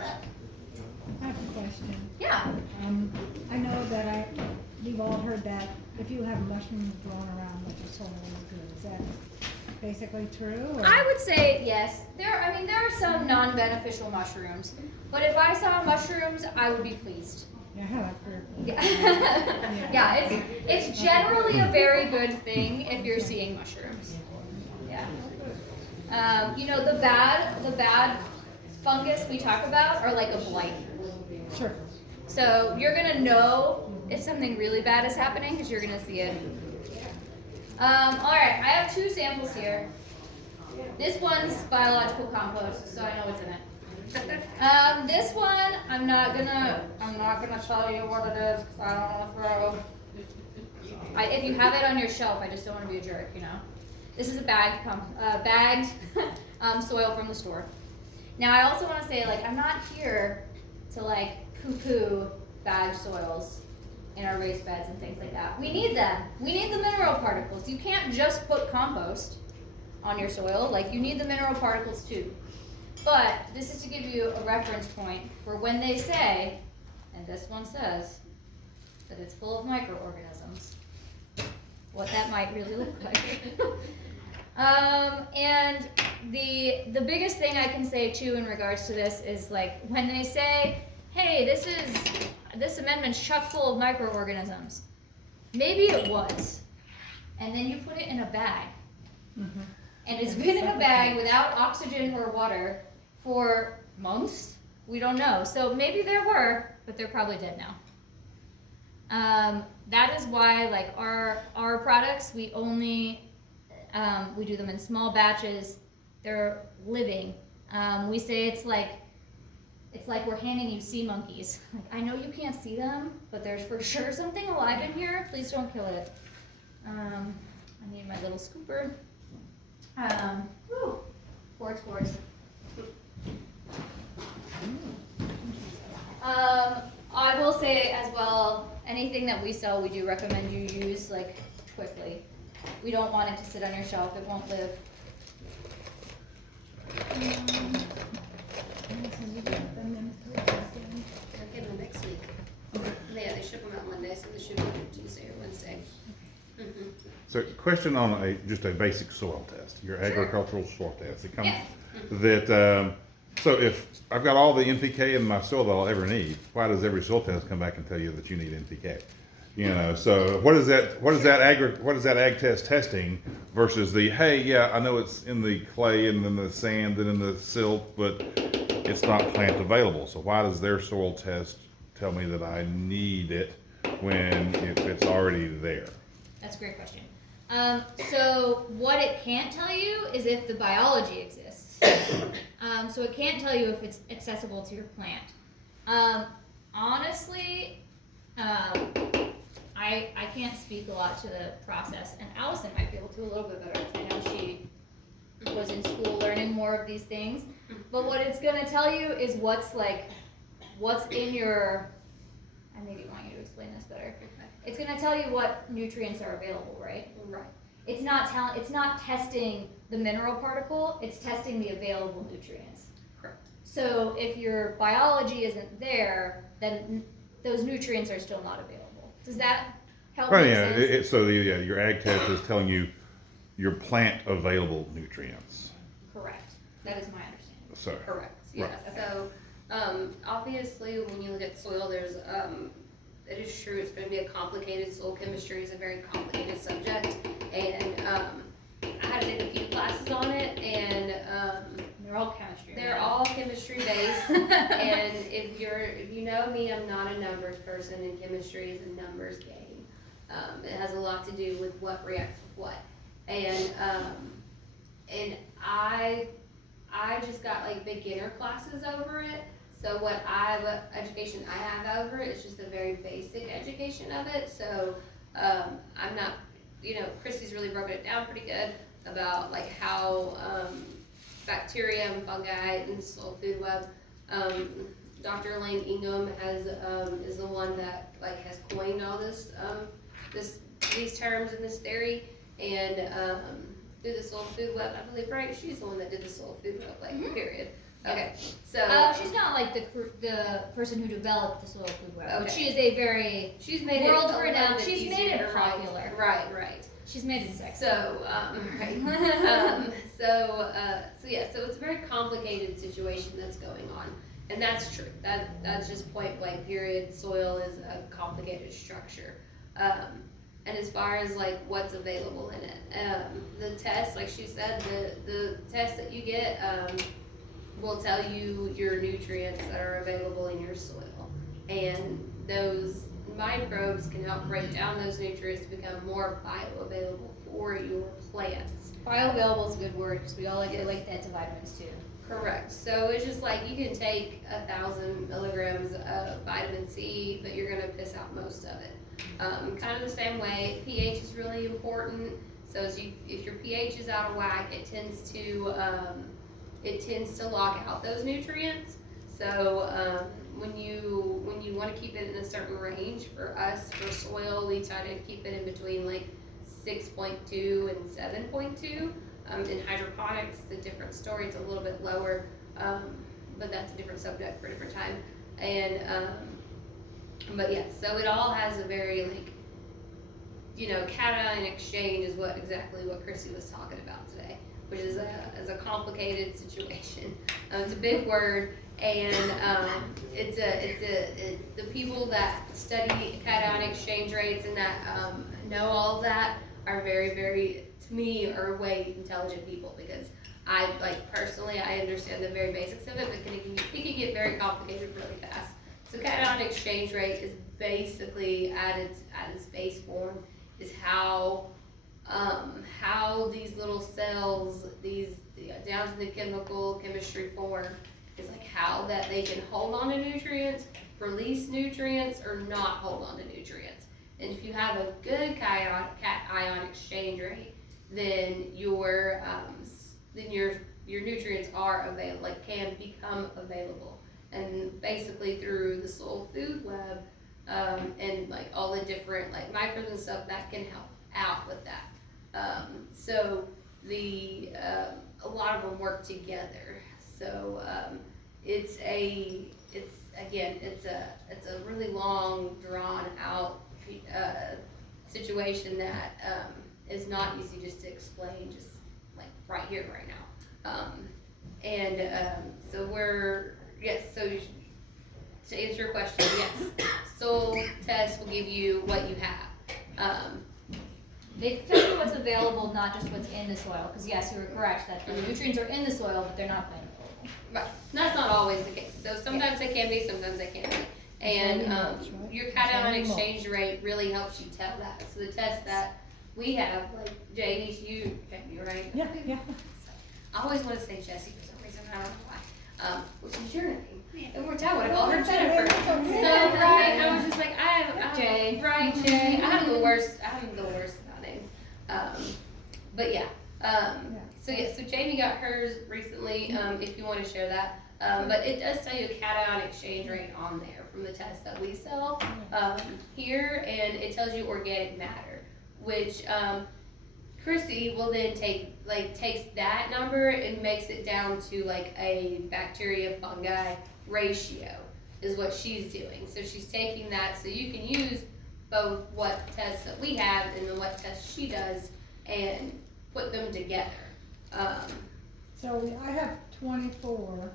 I have a question. Yeah. I know that we've all heard that if you have mushrooms growing around, that your soil is good. Is that basically true? Or? I would say yes. There are some non-beneficial mushrooms, but if I saw mushrooms, I would be pleased. Yeah, I have that Yeah. Yeah, it's generally a very good thing if you're seeing mushrooms. Yeah. The bad fungus we talk about are like a blight. Sure. So you're gonna know if something really bad is happening, because you're gonna see it. Alright, I have 2 samples here. This one's biological compost, so I know what's in it. This one, I'm not gonna tell you what it is, because I don't wanna throw. If you have it on your shelf, I just don't wanna be a jerk, you know. This is a bagged soil from the store. Now I also wanna say, like, I'm not here to like poo-poo bagged soils in our raised beds and things like that. We need them. We need the mineral particles. You can't just put compost on your soil, like you need the mineral particles too. But this is to give you a reference point for when they say, and this one says, that it's full of microorganisms, what that might really look like. And the biggest thing I can say too in regards to this is like when they say, hey, this amendment's chock full of microorganisms. Maybe it was. And then you put it in a bag. Mm-hmm. And it's been in a bag without oxygen or water for months. We don't know. So maybe there were, but they're probably dead now. That is why, like, our products, we only we do them in small batches. They're living. We say it's like we're handing you sea monkeys. Like, I know you can't see them, but there's for sure something alive in here. Please don't kill it. I need my little scooper. Quartz. I will say as well, anything that we sell, we do recommend you use like quickly. We don't want it to sit on your shelf. It won't live. I'll get them next week. Yeah, they ship them out Monday, so they should be Tuesday or Wednesday. Mm-hmm. So, question on just a basic soil test, your agricultural soil test. It comes Yeah. that. So if I've got all the NPK in my soil that I'll ever need, why does every soil test come back and tell you that you need NPK? You know, so what is that ag test testing versus the, hey, yeah, I know it's in the clay and in the sand and in the silt, but it's not plant available. So why does their soil test tell me that I need it when if it's already there? That's a great question. So what it can't tell you is if the biology exists. So it can't tell you if it's accessible to your plant. Honestly, I can't speak a lot to the process, and Allison might be able to a little bit better, because I know she was in school learning more of these things. But what it's going to tell you is what's in your, I maybe want you to explain this better. It's going to tell you what nutrients are available, right? Right. It's not testing the mineral particle, it's testing the available nutrients. Correct. So if your biology isn't there, then those nutrients are still not available. Does that help? Right, make yeah. sense? Your ag test is telling you your plant available nutrients. Correct. That is my understanding. So Correct. Yeah. Right. So obviously, when you look at soil, there's it is true. It's going to be a complicated. Soil chemistry is a very complicated subject, and I had to take a few classes on it, and They're all chemistry. they're right? all chemistry based. And if you know me, I'm not a numbers person, and chemistry is a numbers game. It has a lot to do with what reacts with what, and I just got like beginner classes over it. So what education I have over it is just a very basic education of it. So I'm not, Kristi's really broken it down pretty good about like how bacteria and fungi and soil food web. Dr. Elaine Ingham is the one that like has coined all this these terms and this theory, and through the soil food web, I believe, right? She's the one that did the soil food web, like period. Okay, so she's not like the person who developed the soil food web. Okay. She is a very she's made it world a renowned. little bit She's made easier, it popular. Right. She's made it sexy. So, right. So it's a very complicated situation that's going on, and that's true. That's just point blank. Period. Soil is a complicated structure. And as far as like what's available in it, the test, like she said, the test that you get will tell you your nutrients that are available in your soil, and those microbes can help break down those nutrients to become more bioavailable for your plants. Bioavailable is a good word, because we all like to Yes. relate that to vitamins too. Correct. So it's just like you can take 1,000 milligrams of vitamin C, but you're gonna piss out most of it. Kind of the same way, pH is really important. So if your pH is out of whack, it tends to lock out those nutrients. So when you want to keep it in a certain range, for us, for soil, we try to keep it in between like 6.2 and 7.2. In hydroponics, it's a different story. It's a little bit lower, but that's a different subject for a different time. And but yeah, so it all has a very like, cation exchange is exactly what Kristi was talking about today, which is a complicated situation. It's a big word, and the people that study cation exchange rates and that know all of that are very, very, to me, are way intelligent people, because I personally I understand the very basics of it, but it can get very complicated really fast. So cation exchange rate is basically at its base form is how these little cells, down to the chemistry form, is like how that they can hold on to nutrients, release nutrients, or not hold on to nutrients. And if you have a good cation exchange rate, then your nutrients are available, can become available. And basically through the soil food web, and all the different microbes and stuff that can help out with that. So a lot of them work together. So it's a really long, drawn out situation that is not easy just to explain just right here, right now. So to answer your question, yes, soil tests will give you what you have. They tell you what's available, not just what's in the soil, because yes, you were correct, that the nutrients are in the soil, but they're not available. Right, that's not always the case. So sometimes they can be, sometimes they can't be. And your cation exchange rate really helps you tell that. So the test that we have, Jamie, right? Yeah, yeah. I always want to say Jessie for some reason, I don't know why. Which is your name. It worked out, I would have called her Jennifer. So right, I was just like, Jay. Right, Jay. I'm the worst about names. But yeah. So Jamie got hers recently, if you want to share that. But it does tell you a cation exchange rate on there from the test that we sell here, and it tells you organic matter, which Kristi will then takes that number and makes it down to a bacteria fungi ratio is what she's doing. So she's taking that, so you can use both what tests that we have and then what tests she does and put them together. So I have 24.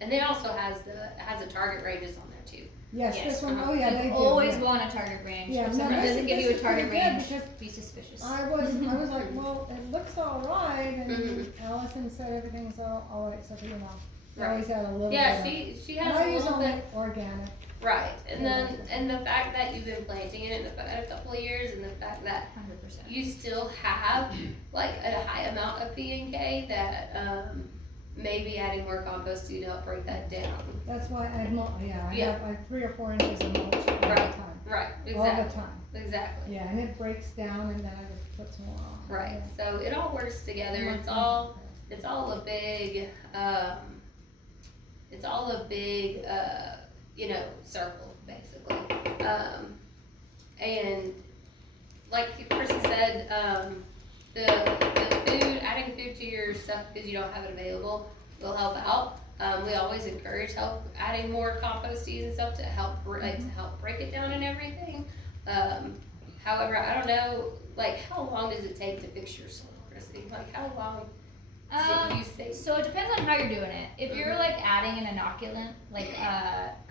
And it also has a target ranges on there too. Yes, Yes. this one, oh yeah, they You do. always yeah. want a target range. Yeah, If no, someone this- doesn't give this you a is target pretty good range, because be suspicious. I was like, well, it looks all right, and Allison said everything's all right, so I always had a little Yeah, bit she of, has and I a use little only bit. organic. Right, and the fact that you've been planting it in a couple of years, and the fact that 100%. you still have a high amount of P and K, that maybe adding more compost to help break that down. That's why I Yeah. have like 3 or 4 inches of mulch all the Right. time. Right, All the exactly, time. exactly. Yeah, and it breaks down and then I just put some more on. Right, Yeah. so it all works together. It's all a big circle basically. And like Kristi said, the food, adding food to your stuff because you don't have it available will help out. We always encourage adding more composties and stuff to help break it down and everything. However, I don't know, how long does it take to fix your soil, Kristi? How long do you say? So it depends on how you're doing it. If you're adding an inoculant,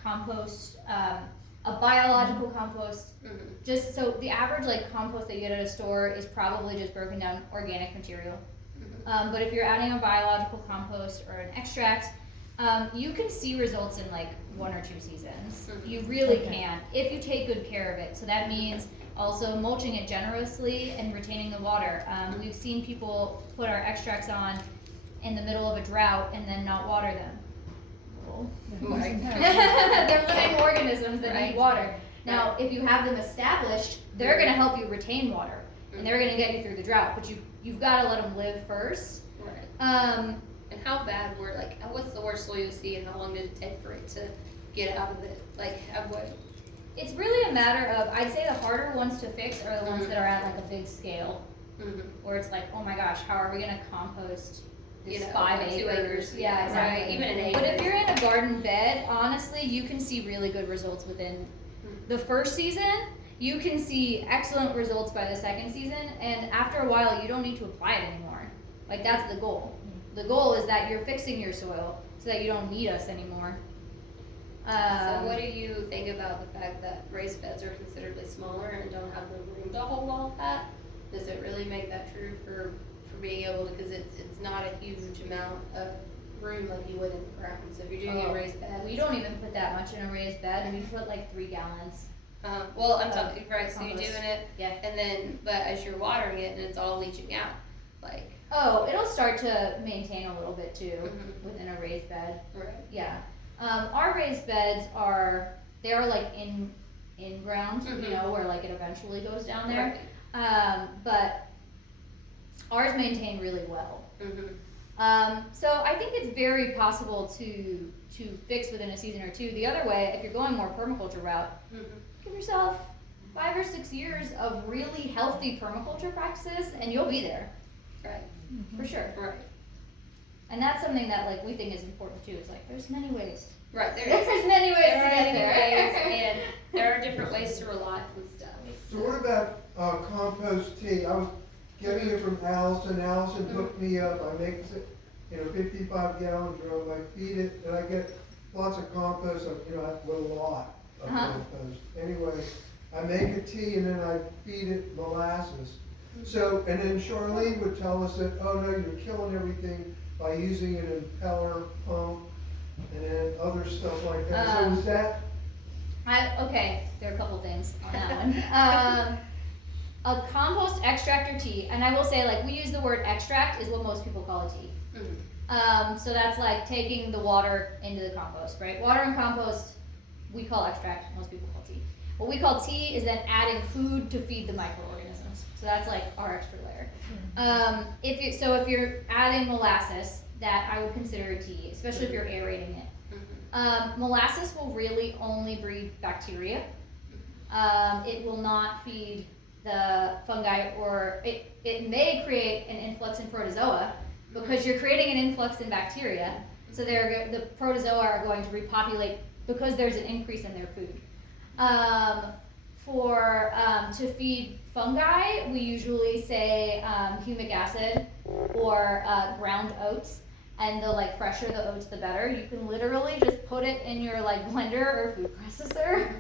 compost, a biological compost, just so the average compost that you get at a store is probably just broken down organic material. But if you're adding a biological compost or an extract, You can see results in like 1 or 2 seasons. Mhm. You really Okay. can, if you take good care of it. So that means also mulching it generously and retaining the water. We've seen people put our extracts on in the middle of a drought and then not water them. Well, Right. they're living organisms that Right. need water. Now, if you have them established, they're gonna help you retain water, and they're gonna get you through the drought. But you've got to let them live first. Right. And how bad were, like, what's the worst soil you see, and how long did it take for it to get out of it? Like, what? It's really a matter of, I'd say the harder ones to fix are the ones Mhm. that are at like a big scale, Mm-hmm. where it's like, oh my gosh, how are we gonna compost this You know, 5 like 2 acres? acres. Yeah, Right, exactly. even an acre. But if you're in a garden bed, honestly, you can see really good results within the first season. You can see excellent results by the second season, and after a while, you don't need to apply it anymore. Like, that's the goal. The goal is that you're fixing your soil so that you don't need us anymore. So what do you think about the fact that raised beds are considerably smaller and don't have the room to hold all of that? Does it really make that true for being able to, because it's not a huge amount of room like you would in the ground, so if you're doing a raised bed. We don't even put that much in a raised bed, we put like 3 gallons. Well, I'm talking, right, so you're compost. doing it, Yeah. and then, but as you're watering it and it's all leaching out, like. Oh, it'll start to maintain a little bit too Mhm. within a raised bed. Right. Yeah. Our raised beds they are like in ground, Mhm. you know, where like it eventually goes down there. Right. But ours maintain really well. Mm-hmm. So I think it's very possible to fix within a season or 2. The other way, if you're going more permaculture route, Mm-hmm. give yourself 5 or 6 years of really healthy permaculture practices, and you'll be there Right. for sure. Right. And that's something that like we think is important too. Is like there's many ways. Right. There is. There's many ways There to are get many there. ways, and there are different ways to rely on stuff. So what about compost tea? I was getting it from Allison. Allison hooked me up. I make it in a 55-gallon drum. I feed it, and I get lots of compost. With a lot of compost. Anyway, I make a tea, and then I feed it molasses. So, and then Charlene would tell us that, oh no, you're killing everything by using an impeller pump, and then other stuff like that. So is that? Okay, there are a couple things on that one. A compost extractor tea, and I will say like we use the word extract is what most people call a tea. Mm-hmm. So that's like taking the water into the compost, right? Water and compost, we call extract, most people call tea. What we call tea is then adding food to feed the microorganisms. So that's like our extra layer. If you're adding molasses, that I would consider a tea, especially if you're aerating it. Molasses will really only breed bacteria. It will not feed the fungi, or it may create an influx in protozoa because you're creating an influx in bacteria. So the protozoa are going to repopulate because there's an increase in their food. To feed fungi, we usually say humic acid or ground oats. And the like fresher the oats, the better. You can literally just put it in your like blender or food processor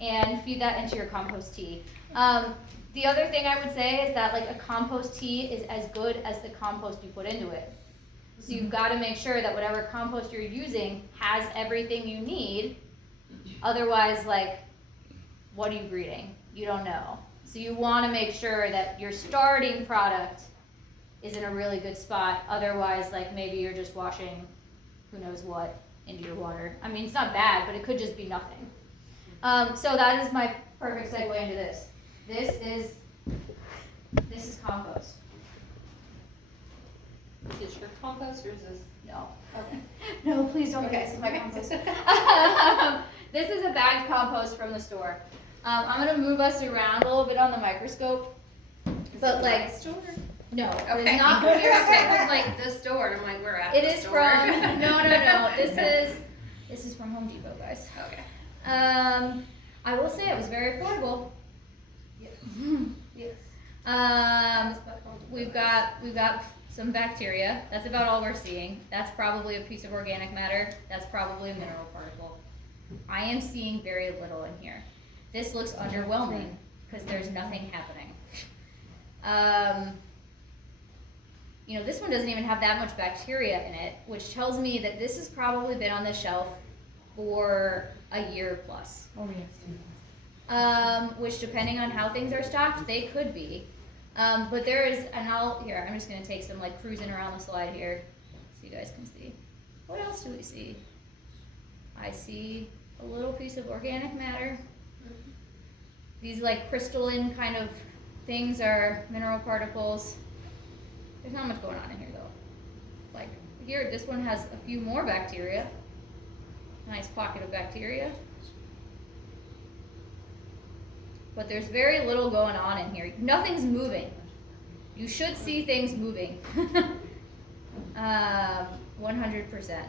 and feed that into your compost tea. The other thing I would say is that like a compost tea is as good as the compost you put into it. So you've got to make sure that whatever compost you're using has everything you need. Otherwise, like, what are you breeding? You don't know. So you want to make sure that your starting product is in a really good spot. Otherwise, like maybe you're just washing who knows what into your water. I mean, it's not bad, but it could just be nothing. So that is my perfect segue into this. This is compost. Is this your compost or is this? No. Okay. No, please don't Okay. get this is my compost. This is a bagged compost from the store. I'm gonna move us around a little bit on the microscope. But like, store? no, Okay. it's not from your Okay, store. it's like the store, and I'm like, we're at It the is store. from, no. This is from Home Depot, guys. Okay. I will say it was very affordable. Yes. Yes. We've got some bacteria. That's about all we're seeing. That's probably a piece of organic matter. That's probably a mineral particle. I am seeing very little in here. This looks underwhelming because there's nothing happening. you know, this one doesn't even have that much bacteria in it, which tells me that this has probably been on the shelf for a year plus. Oh, yes. Which depending on how things are stocked, they could be. But there is, and I'm just gonna take some like cruising around the slide here, so you guys can see. What else do we see? I see a little piece of organic matter. These like crystalline kind of things are mineral particles. There's not much going on in here though. Like here, this one has a few more bacteria. Nice pocket of bacteria. But there's very little going on in here. Nothing's moving. You should see things moving. 100%.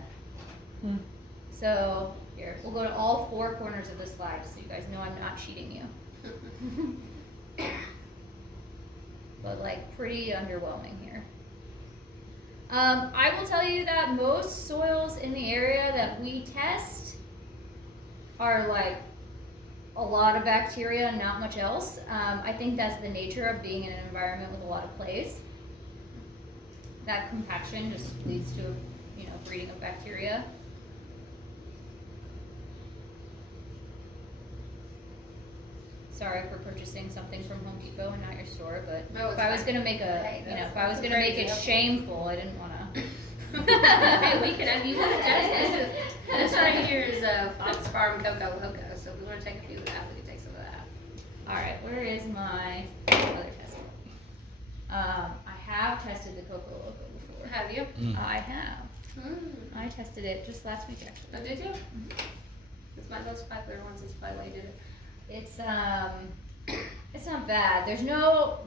So here, we'll go to all 4 corners of the slide so you guys know I'm not cheating you. But like pretty underwhelming here. I will tell you that most soils in the area that we test are like a lot of bacteria and not much else. I think that's the nature of being in an environment with a lot of clays. That compaction just leads to, you know, breeding of bacteria. Sorry for purchasing something from Home Depot and not your store, but No, if I was fine. gonna make a, Right, you know, that's- if I was that's gonna make it crazy. shameful, I didn't wanna. Hey, we could have you this right here is a Fox Farm Cocoa Loco, so if we wanna take a few of that, we can take some of that. All right, where is my other test? I have tested the Cocoa Loco before. Have you? I have. Mm. I tested it just last week actually. Oh, did you? It's my most popular one since Elaine did it. It's not bad. There's no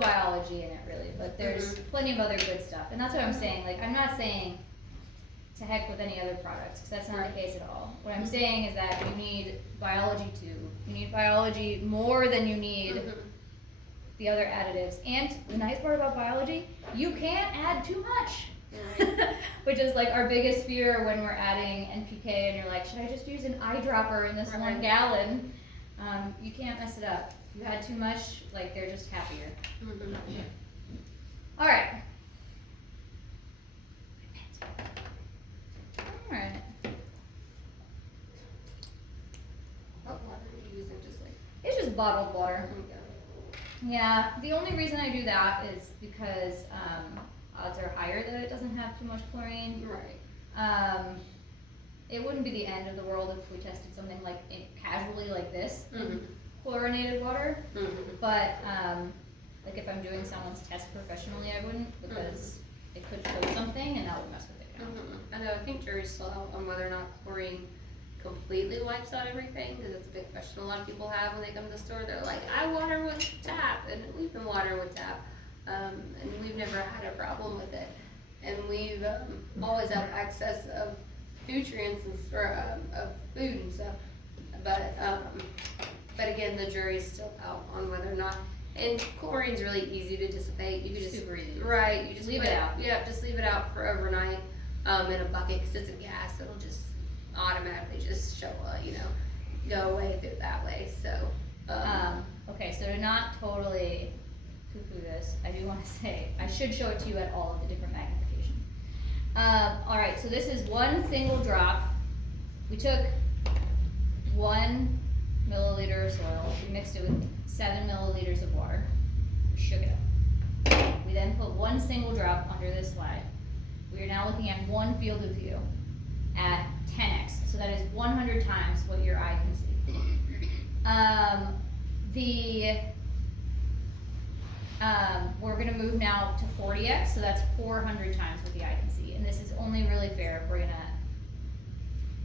biology in it really, but there's plenty of other good stuff. And that's what I'm saying. Like, I'm not saying to heck with any other products, because that's not the case at all. What I'm saying is that you need biology too. You need biology more than you need the other additives. And the nice part about biology, you can't add too much. Right. Which is like our biggest fear when we're adding NPK and you're like, should I just use an eyedropper in this 1 gallon? You can't mess it up. If you had too much, like they're just happier. Alright. Alright. What water are you using? Just like, It's just bottled water. there we go. Yeah, the only reason I do that is because odds are higher that it doesn't have too much chlorine. Right. It wouldn't be the end of the world if we tested something like casually like this, chlorinated water. But like if I'm doing someone's test professionally, I wouldn't, because it could show something and that would mess with it. I know, I think jury's still out on whether or not chlorine completely wipes out everything, because it's a big question a lot of people have when they come to the store. They're like, I water with tap, and we've been watering with tap, and we've never had a problem with it. And we've always had excess of nutrients and of food and stuff. But again, the jury's still out on whether or not. And chlorine's really easy to dissipate. You can just Super easy. right. You just Leave it out. Yeah, just leave it out for overnight in a bucket, because it's a gas. It'll just automatically just show go away through that way. So Okay, so to not totally poo-poo this, I do want to say, I should show it to you at all of the different magnifications. Alright, so this is 1 single drop. We took 1 milliliter of soil, we mixed it with 7 milliliters of water, shook it up. We then put 1 single drop under this slide. We are now looking at 1 field of view at 10x, so that is 100 times what your eye can see. We're gonna move now to 40x, so that's 400 times what the eye can see. And this is only really fair if we're gonna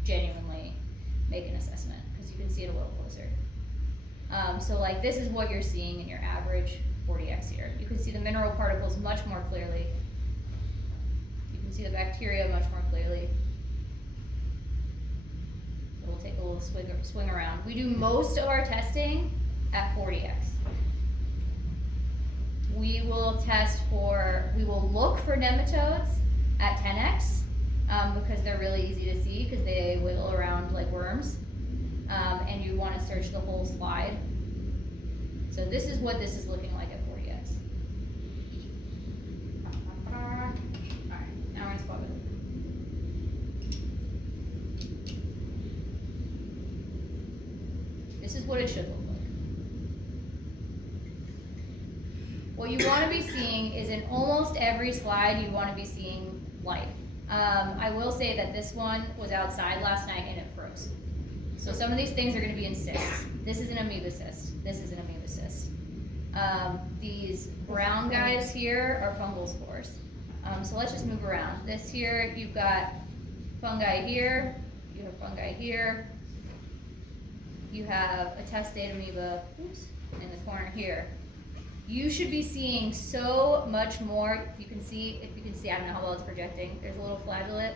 genuinely make an assessment, because you can see it a little closer. So like this is what you're seeing in your average 40x here. You can see the mineral particles much more clearly. You can see the bacteria much more clearly. So we'll take a little swing around. We do most of our testing at 40x. We will look for nematodes at 10x, because they're really easy to see because they wiggle around like worms. And you want to search the whole slide. So this is what this is looking like at 40x. This is what it should look like. What you want to be seeing is in almost every slide, you want to be seeing life. I will say that this one was outside last night and it froze. So some of these things are going to be in cysts. This is an amoeba cyst. This is an amoeba cyst. These brown guys here are fungal spores. So let's just move around. This here, you've got fungi here. You have fungi here. You have a testate amoeba in the corner here. You should be seeing so much more. If you can see, I don't know how well it's projecting. There's a little flagellate.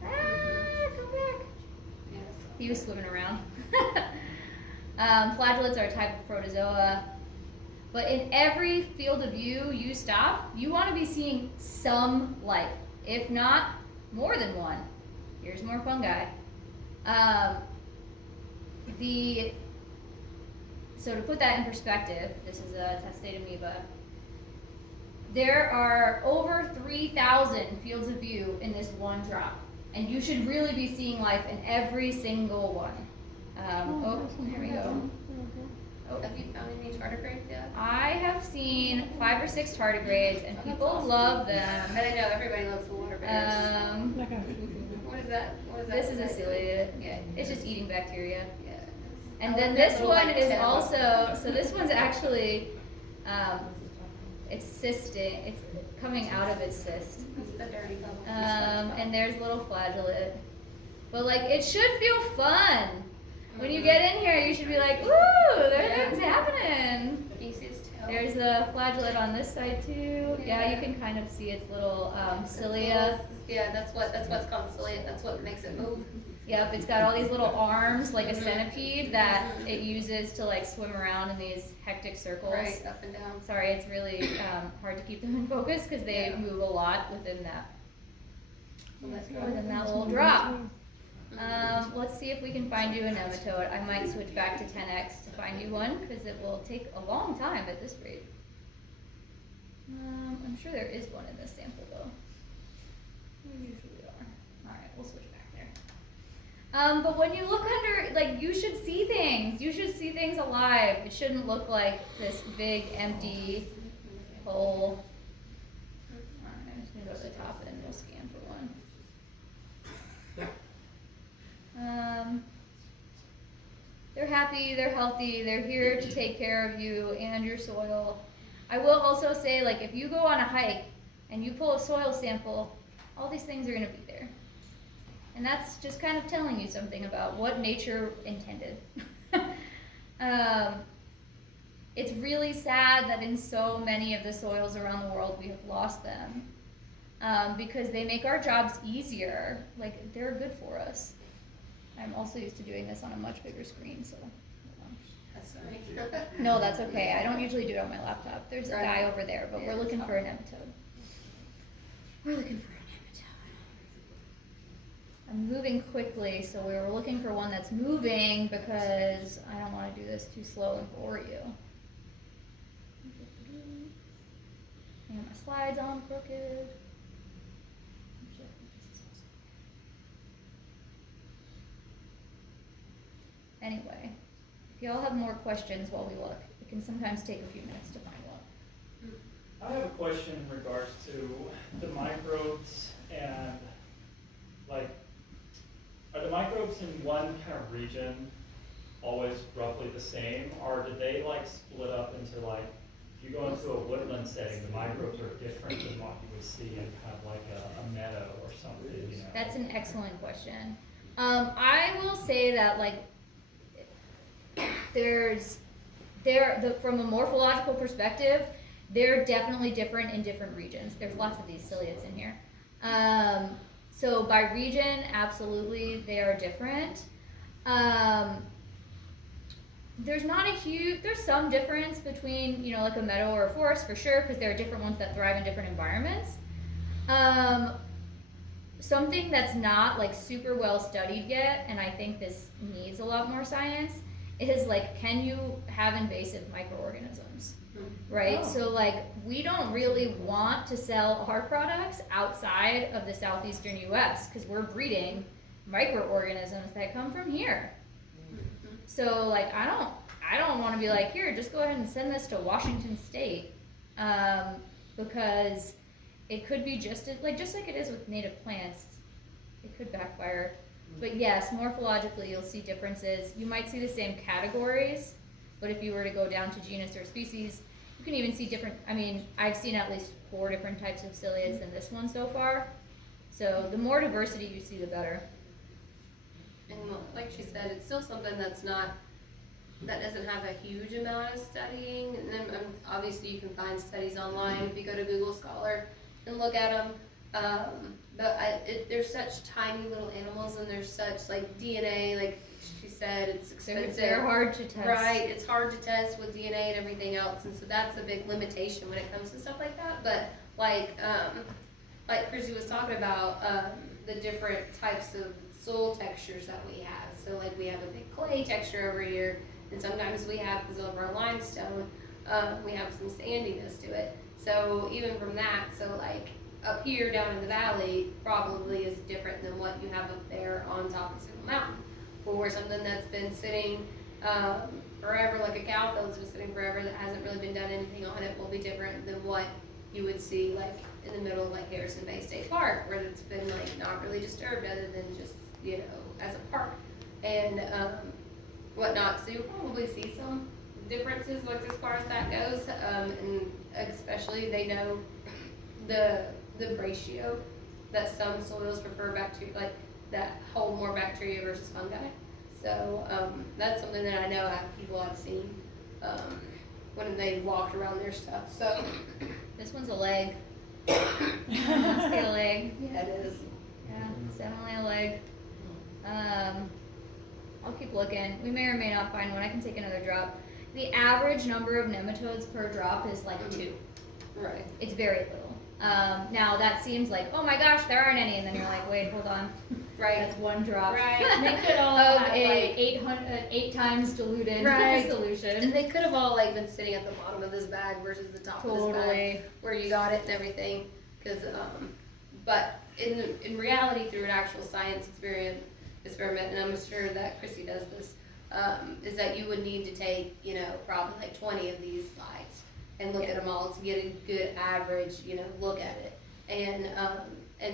Come back. Yes. He was swimming around. Flagellates are a type of protozoa. But in every field of view you stop, you want to be seeing some life. If not, more than one. Here's more fungi. So to put that in perspective, this is a testate amoeba. There are over 3,000 fields of view in this one drop. And you should really be seeing life in every single one. Here we go. Oh. Have you found any tardigrades yet? I have seen 5 or 6 tardigrades, and people love them. And I know everybody loves the water bears. Like a, What is that? This is a cilia. Yeah, it's just eating bacteria. Yeah. And I then like that this little, one like, is tail. also, so this one's actually, it's cysting, it's coming out of its cyst. It's the dirty bubble. And there's a little flagellate. But like, it should feel fun. When you get in here, you should be like, ooh, there's things happening. Can you see his tail? There's a flagellate on this side too. Yeah, you can kind of see its little cilia. Yeah, that's what's called cilia. That's what makes it move. Yep, it's got all these little arms like a centipede that it uses to like swim around in these hectic circles. Right, up and down. Sorry, it's really hard to keep them in focus because they move a lot within that little drop. Let's see if we can find you a nematode. I might switch back to 10x to find you one because it will take a long time at this rate. I'm sure there is one in this sample though. There usually are. Alright, we'll switch back there. But when you look under, like, you should see things. You should see things alive. It shouldn't look like this big empty hole. Alright, I'm just gonna go to the top and we'll scan for one. They're happy, they're healthy, they're here to take care of you and your soil. I will also say, like, if you go on a hike and you pull a soil sample, all these things are going to be there. And that's just kind of telling you something about what nature intended. It's really sad that in so many of the soils around the world we have lost them because they make our jobs easier. Like, they're good for us. I'm also used to doing this on a much bigger screen, so. That's sorry. No, that's okay. I don't usually do it on my laptop. There's a guy over there, but we're looking for a nematode. We're looking for a nematode. I'm moving quickly, so we were looking for one that's moving because I don't want to do this too slow and bore you. And my slides on crooked. Anyway, if y'all have more questions while we look, it can sometimes take a few minutes to find one. I have a question in regards to the microbes and, like, are the microbes in one kind of region always roughly the same, or do they like split up into, like, if you go into a woodland setting, the microbes are different than what you would see in kind of like a meadow or something, you know? That's an excellent question. I will say that, like, from a morphological perspective, they're definitely different in different regions. There's lots of these ciliates in here. So by region, absolutely, they are different. There's some difference between, you know, like a meadow or a forest for sure, because there are different ones that thrive in different environments. Something that's not like super well studied yet, and I think this needs a lot more science, is like, can you have invasive microorganisms, right? Oh. So like, we don't really want to sell our products outside of the southeastern US because we're breeding microorganisms that come from here. So like I don't want to be like, here, just go ahead and send this to Washington State, because it could be just like it is with native plants, it could backfire. But yes, morphologically you'll see differences. You might see the same categories, but if you were to go down to genus or species, you can even see different. I mean, I've seen at least 4 different types of ciliates in this one so far. So the more diversity you see, the better. And like she said, it's still something that doesn't have a huge amount of studying. And then obviously you can find studies online if you go to Google Scholar and look at them. But there's such tiny little animals, and there's such like DNA, like she said, it's expensive. They're hard to test. Right, it's hard to test with DNA and everything else, and so that's a big limitation when it comes to stuff like that. But like Kristi was talking about, the different types of soil textures that we have. So like we have a big clay texture over here, and sometimes we have, because of our limestone, we have some sandiness to it. So even from that, so like up here down in the valley probably is different than what you have up there on top of Single Mountain. Or something that's been sitting forever, like a cow field's been sitting forever that hasn't really been done anything on it, will be different than what you would see like in the middle of like Harrison Bay State Park, where it's been like not really disturbed other than just, you know, as a park and whatnot. So you'll probably see some differences like as far as that goes, and especially they know the ratio that some soils prefer bacteria, like that hold more bacteria versus fungi. So that's something that I know people have seen when they walked around their stuff. So This one's a leg. See a leg. yeah, it is. Yeah, it's definitely a leg. I'll keep looking. We may or may not find one. I can take another drop. The average number of nematodes per drop is like 2. Right. It's very little. Now that seems like, oh my gosh, there aren't any, and then you're like, wait, hold on. Right. That's 1 drop. Right. And they could all of have, a 8 times diluted Right. solution. And they could have all like been sitting at the bottom of this bag versus the top of this bag, Totally. where you got it and everything. Because, but in reality, through an actual science experiment, and I'm sure that Kristi does this, is that you would need to take, you know, probably like 20 of these slides and look at them all to get a good average, you know, look at it, and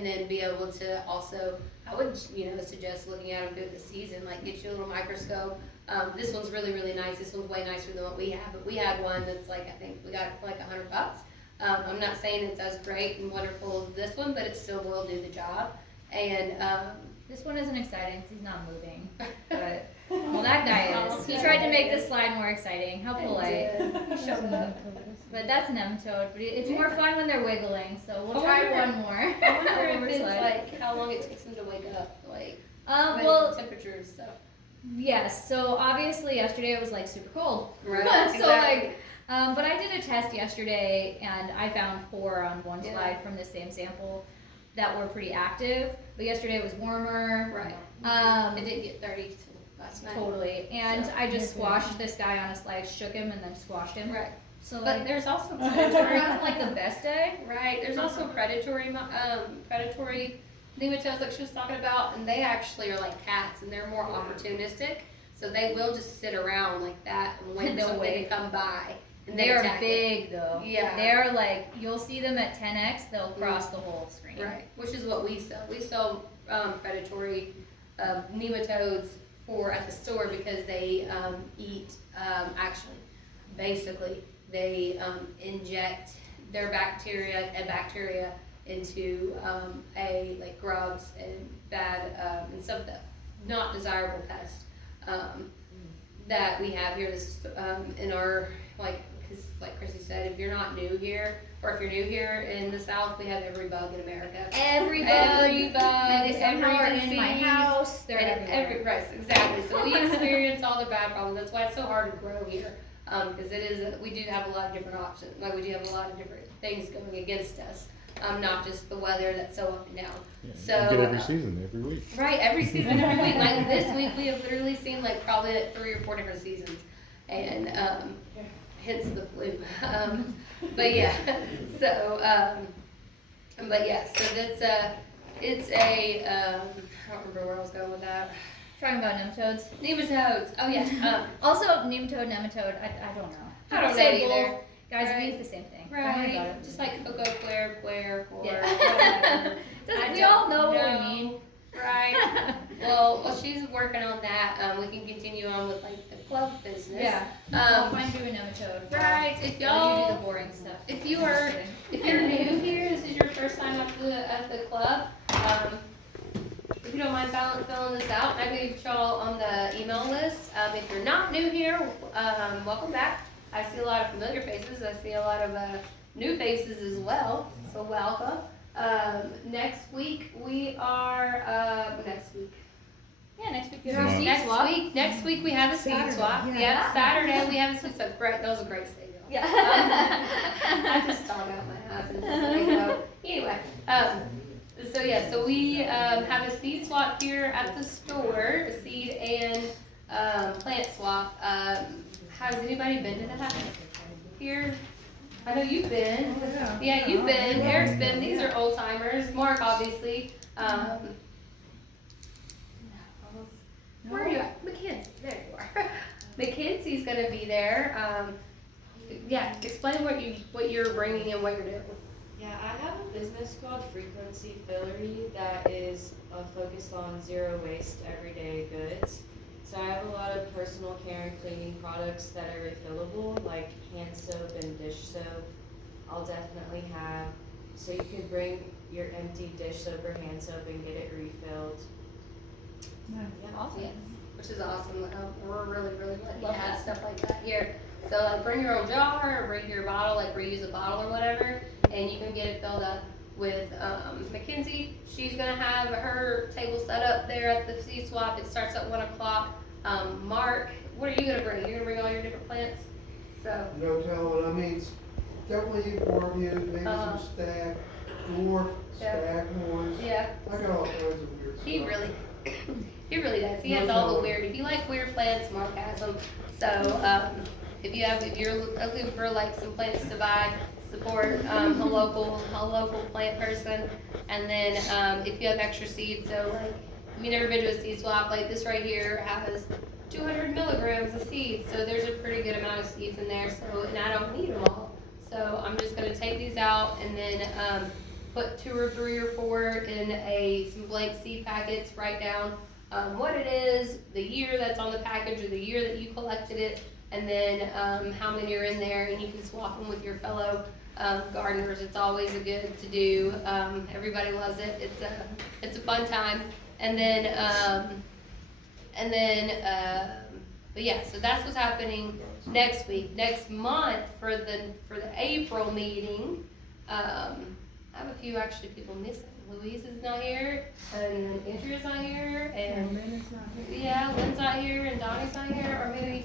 then be able to also, I would, you know, suggest looking at them through the season, like get you a little microscope. This one's really, really nice. This one's way nicer than what we have, but we had one that's like, I think we got it for like $100. I'm not saying it's as great and wonderful as this one, but it still will do the job. And This one isn't exciting because he's not moving. But, well, that guy is. He tried to make this slide more exciting. How polite. Shut up. But that's a nematode. But it's more fun when they're wiggling, so we'll I try wonder- one more. I wonder One more if it's slide. like how long it takes them to wake up, like with Well, temperature and stuff. yes. So obviously yesterday it was like super cold. Right. So Exactly. like, but I did a test yesterday and I found 4 on one Yeah. slide from the same sample that were pretty active. But yesterday it was warmer. Right. It didn't get 30 till last night. Totally. And So- I just squashed this guy on a slide, shook him, and then squashed him. Right. So But like, there's also it wasn't like the best day. right. There's also predatory nematodes like she was talking about, and they actually are like cats, and they're more opportunistic. So they will just sit around like that and wait for They'll something wait. to come by. And They then are attack it. big though. Yeah. They're like, you'll see them at 10x, they'll cross the whole screen. Right, which is what we sell. We sell predatory nematodes at the store because they eat, actually, basically, they inject their bacteria into like grubs and bad and stuff that not desirable pests that we have here. This in our because like Kristi said, if you're not new here, or if you're new here in the South, we have every bug in America. Every bug. Every bug, And they somehow are every in my disease, house. They're and everywhere. right, exactly. So we experience all the bad problems. That's why it's so hard to grow here, because it is. We do have a lot of different options. Like we do have a lot of different things going against us. Not just the weather that's so up and down. Yeah, So you get every season, every week. right, every season, every week. Like this week, we have literally seen like probably like 3 or 4 different seasons, and hence the flu. But yeah, so but yeah, so that's it's a I don't remember where I was going with that. Talking about nematodes. Nematodes. Oh yeah. Also, nematode, nematode. I don't know. I don't People say know either. both. Guys, it Right. means the same thing. Don't worry about Right. it. Just like cocoa, quare, or Yeah. whatever. Doesn't- I we all don't know what we mean. Right. Well, she's working on that. We can continue on with like the club business. Yeah. I'll Um, find you a nematode. right. If Let you do y'all, the boring stuff. if you I'm just are, kidding. if you're new here, this is your first time at the club. If you don't mind filling this out, I moved y'all on the email list. If you're not new here, welcome back. I see a lot of familiar faces. I see a lot of new faces as well. So welcome. Next week we are next week. Yeah, next week. Yeah. Seed Next swap. week. Next week we have a seed Saturday, swap. yeah. Yep, Saturday we have a seed swap. Great. That was a great statement. Yeah. I just talk out my ass and just like go. Anyway, so yeah, so we have a seed swap here at the store, a seed and plant swap. Has anybody been to that here? I know you've been. Yeah, you've been. Eric's been. These are old timers. Mark, obviously. Where are you at? Mackenzie. There you are. Mackenzie's gonna be there. Yeah, explain what you're bringing and what you're doing. Yeah, I have a business called Frequency Fillery that is focused on zero waste everyday goods. So I have a lot of personal care and cleaning products that are refillable, like hand soap and dish soap. I'll definitely have, so you can bring your empty dish soap or hand soap and get it refilled. Nice. Yeah. Awesome. Which is awesome. We're really lucky to Love have that. stuff like that here. So like bring your own jar or bring your bottle, like reuse a bottle or whatever, and you can get it filled up with Mackenzie. She's gonna have her table set up there at the seed swap. It starts at 1 o'clock. Mark, what are you gonna bring? You're gonna bring all your different plants? So No telling, I mean, definitely euphorbias, maybe Uh-huh. some stag, dwarf, Yeah. staghorns. yeah. I got all kinds of weird stuff. He really does. He has all the weird. If you like weird plants, Mark has them. So if you're looking for like some plants to buy, support a local plant person. And then if you have extra seeds, so like if you've never been to a seed swap, like this right here has 200 milligrams of seeds. So there's a pretty good amount of seeds in there. So and I don't need them all. So I'm just gonna take these out and then put 2 or 3 or 4 in some blank seed packets, write down what it is, the year that's on the package or the year that you collected it, and then how many are in there, and you can swap them with your fellow gardeners. It's always a good to do. Everybody loves it. It's a fun time. And then but yeah, so that's what's happening next week. Next month for the April meeting, I have a few actually people missing. Louise is not here, and Andrea's not here, And and Lynn is not here. yeah, Lynn's not here, and Donnie's not here, or maybe,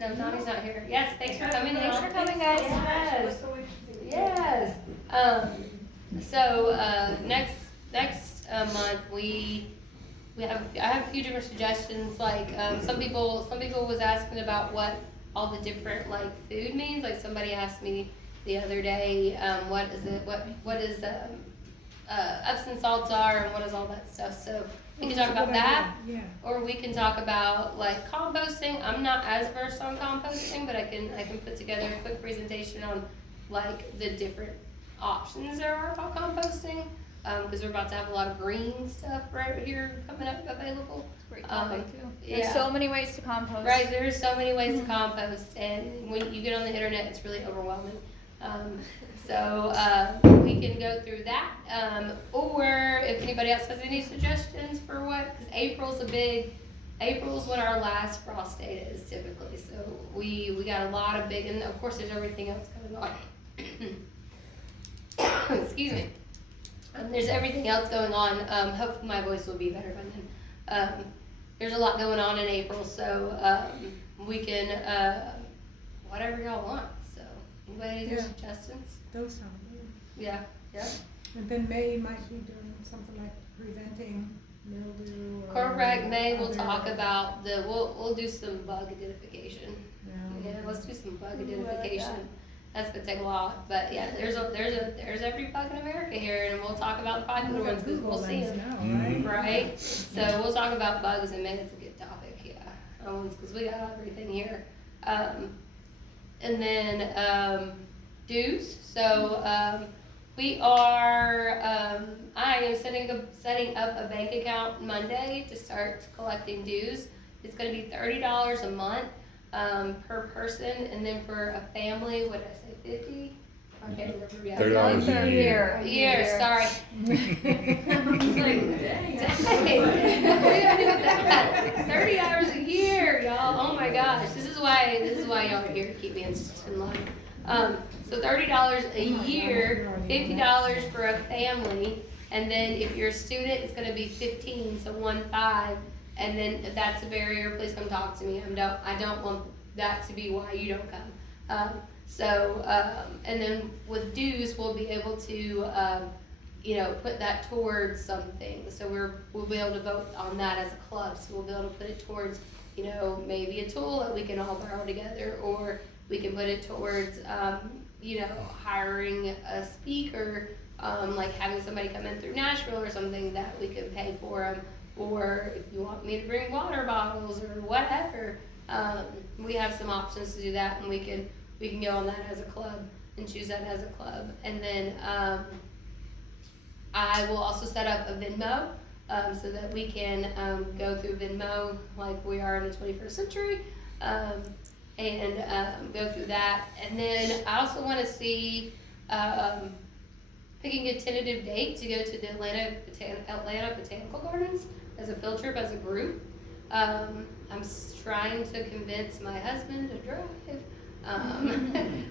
no, Donnie's not here. Yes, thanks for coming. Thanks for coming, guys. Yes. Yes. So next month I have a few different suggestions. Like some people was asking about what all the different like food means. Like somebody asked me the other day, what is Epsom salts are and what is all that stuff. So we can talk about that. Yeah. Or we can talk about like composting. I'm not as versed on composting, but I can put together a quick presentation on like the different options there are about composting. Because we're about to have a lot of green stuff right here coming up available. Great topic too. There's Yeah. so many ways to compost. Right, there's so many ways to compost, and when you get on the internet, it's really overwhelming. So we can go through that, or if anybody else has any suggestions for what, because April's when our last frost date is typically, so we got a lot of big, and of course there's everything else going on. Excuse me. There's everything else going on. Hopefully my voice will be better by then. There's a lot going on in April, so we can whatever y'all want. So anybody has any Yeah. suggestions? Those sound good. Yeah. And then May might be doing something like preventing mildew or. Correct. May we'll other- talk about we'll do some bug identification. Yeah. Yeah, let's do some bug Ooh, I like identification. That's gonna take a while, but yeah, there's every bug in America here, and we'll talk about the popular ones because we'll see them, right? So we'll talk about bugs in minutes. A good topic, yeah. Because we got everything here, and then dues. So we are. I am setting up a bank account Monday to start collecting dues. It's going to be $30 a month per person, and then for a family, what did I say, 50? Okay, $30 a year. Year, sorry. It's like, dang. $30 a year, y'all. Oh my gosh, this is why y'all are here to keep me in line. So $30 a year, $50 for a family, and then if you're a student, it's going to be 15, so 1.5. And then if that's a barrier, please come talk to me. I don't want that to be why you don't come. And then with dues, we'll be able to, put that towards something. So we'll be able to vote on that as a club. So we'll be able to put it towards, maybe a tool that we can all borrow together, or we can put it towards, hiring a speaker, like having somebody come in through Nashville or something that we could pay for them. Or if you want me to bring water bottles or whatever, we have some options to do that, and we can go on that as a club and choose that as a club. And then I will also set up a Venmo so that we can go through Venmo like we are in the 21st century, and go through that. And then I also want to see picking a tentative date to go to the Atlanta Botanical Gardens as a field trip, as a group. I'm trying to convince my husband to drive,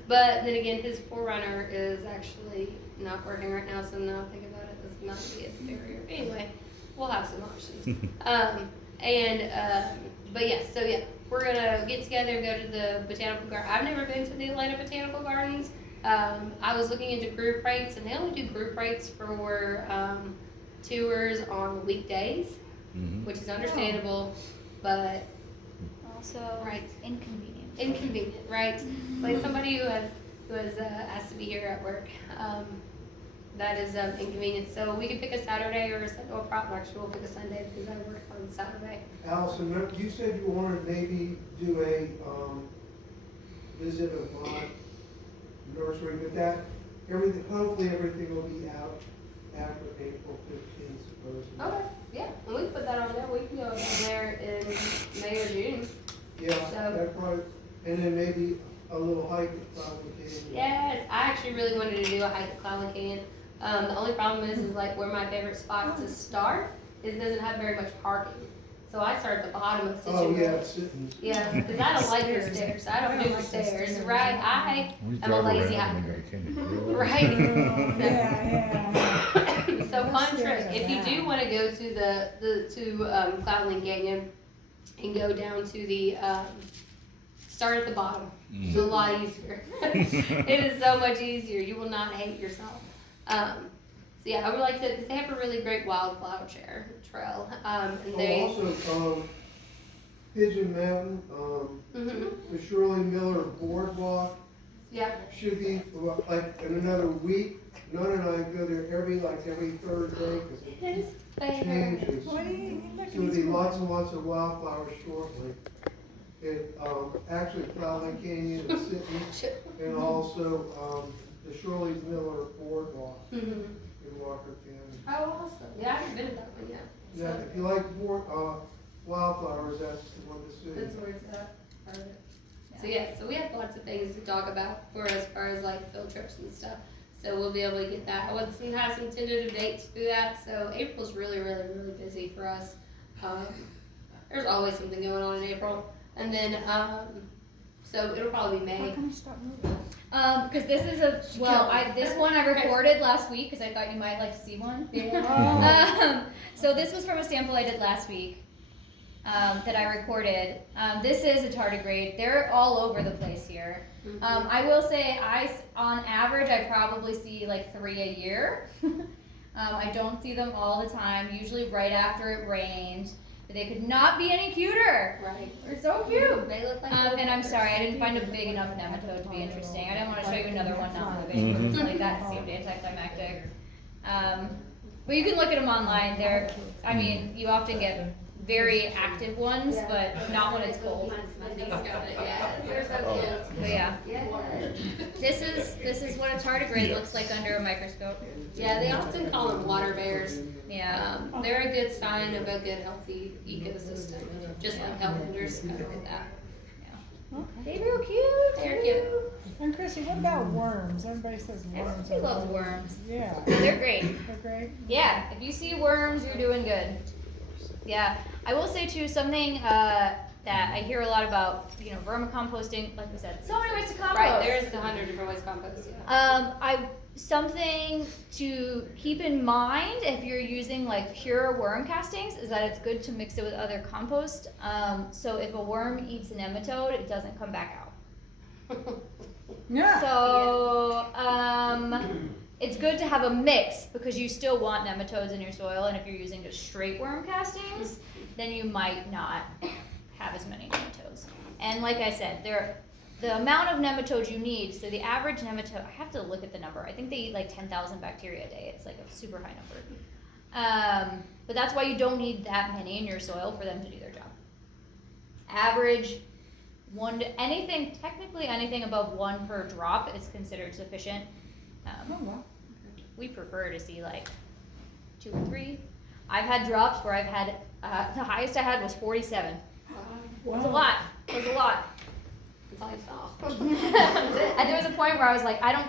but then again, his 4Runner is actually not working right now, so now I think about it, this might be a barrier. Anyway, we'll have some options. But yeah, so yeah, we're gonna get together and go to the Botanical Garden. I've never been to the Atlanta Botanical Gardens. I was looking into group rates, and they only do group rates for tours on weekdays, which is understandable, but Also, right, inconvenient. right? Like somebody who has to be here at work, that is inconvenient. So we could pick a Saturday or actually we'll pick a Sunday because I work on Saturday. Allison, you said you wanted maybe do a visit of my nursery, but hopefully everything will be out after April 15th, supposedly. Okay, yeah, and we can put that on there. We can go down there in May or June. Yeah, So- that probably, and then maybe a little hike at Cloudland Canyon. Yes, I actually really wanted to do a hike at Cloudland Canyon. The only problem is like where my favorite spot to start is it doesn't have very much parking. So I start at the bottom of the Oh, situation. yeah, it's sitting. Yeah, because I don't like the stairs. I don't do the stairs, right? I am a lazy hiker. Right? Yeah. So fun Those trick. stairs are If you do bad. want to go to Cloudland Canyon and go down to the start at the bottom. It's a lot easier. It is so much easier. You will not hate yourself. So yeah, I would like to, because they have a really great wildflower trail. And they. Also, Pigeon Mountain, the Shirley Miller Boardwalk Yeah. should be like in another week. Nona and I go there every Thursday because It is it there. changes. What do you look at So there'll be these lots and lots of wildflowers shortly. It, actually Cloudland Canyon is sitting, and also, the Shirley Miller Boardwalk Mm-hmm. in Walker County. Oh, awesome. Yeah, I haven't been to that one yet. Yeah, So if you like wildflowers, that's the one to see. that's where it's at. Part of it. So yeah, so we have lots of things to talk about for as far as like field trips and stuff. So we'll be able to get that. I want to have some tentative dates through that. So April's really, really, really busy for us. There's always something going on in April. And then, so it'll probably be How May. come you stop moving? Because this is this one I recorded last week because I thought you might like to see one. Yeah. So this was from a sample I did last week that I recorded. This is a tardigrade. They're all over the place here. I will say on average, I probably see like 3 a year. I don't see them all the time, usually right after it rained. They could not be any cuter. Right. They're so cute. They look like. And I'm sorry, I didn't find a big enough nematode to be interesting. I didn't want to show you another one not moving, because like that seemed anticlimactic. But you can look at them online. They're, I mean, you often get very active ones, but not when it's cold. Yeah, they're so cute. But yeah, Yeah. this is what a tardigrade looks like under a microscope. Yeah, they often call them water bears. Yeah. They're a good sign of a good healthy ecosystem, just like helicobacters kind of did that. They're real cute. They're cute. And Chrissy, what about worms? Everybody says worms. Everybody are loves good. worms. Yeah, They're great. they're great. Yeah, if you see worms, you're doing good. Yeah, I will say too, something that I hear a lot about, you know, vermicomposting, like we said, so many ways to compost. Right, there's 100 different ways to compost. Yeah. Something to keep in mind if you're using like pure worm castings is that it's good to mix it with other compost. So if a worm eats a nematode, it doesn't come back out. Yeah. So, it's good to have a mix because you still want nematodes in your soil, and if you're using just straight worm castings, then you might not have as many nematodes. And like I said, the amount of nematodes you need, so the average nematode, I have to look at the number, I think they eat like 10,000 bacteria a day, it's like a super high number. But that's why you don't need that many in your soil for them to do their job. Average technically anything above 1 per drop is considered sufficient. Oh, wow. We prefer to see like 2 or 3. I've had drops where I've had, the highest I had was 47. It was a lot. It was a lot. That's all I saw. And there was a point where I was like, I don't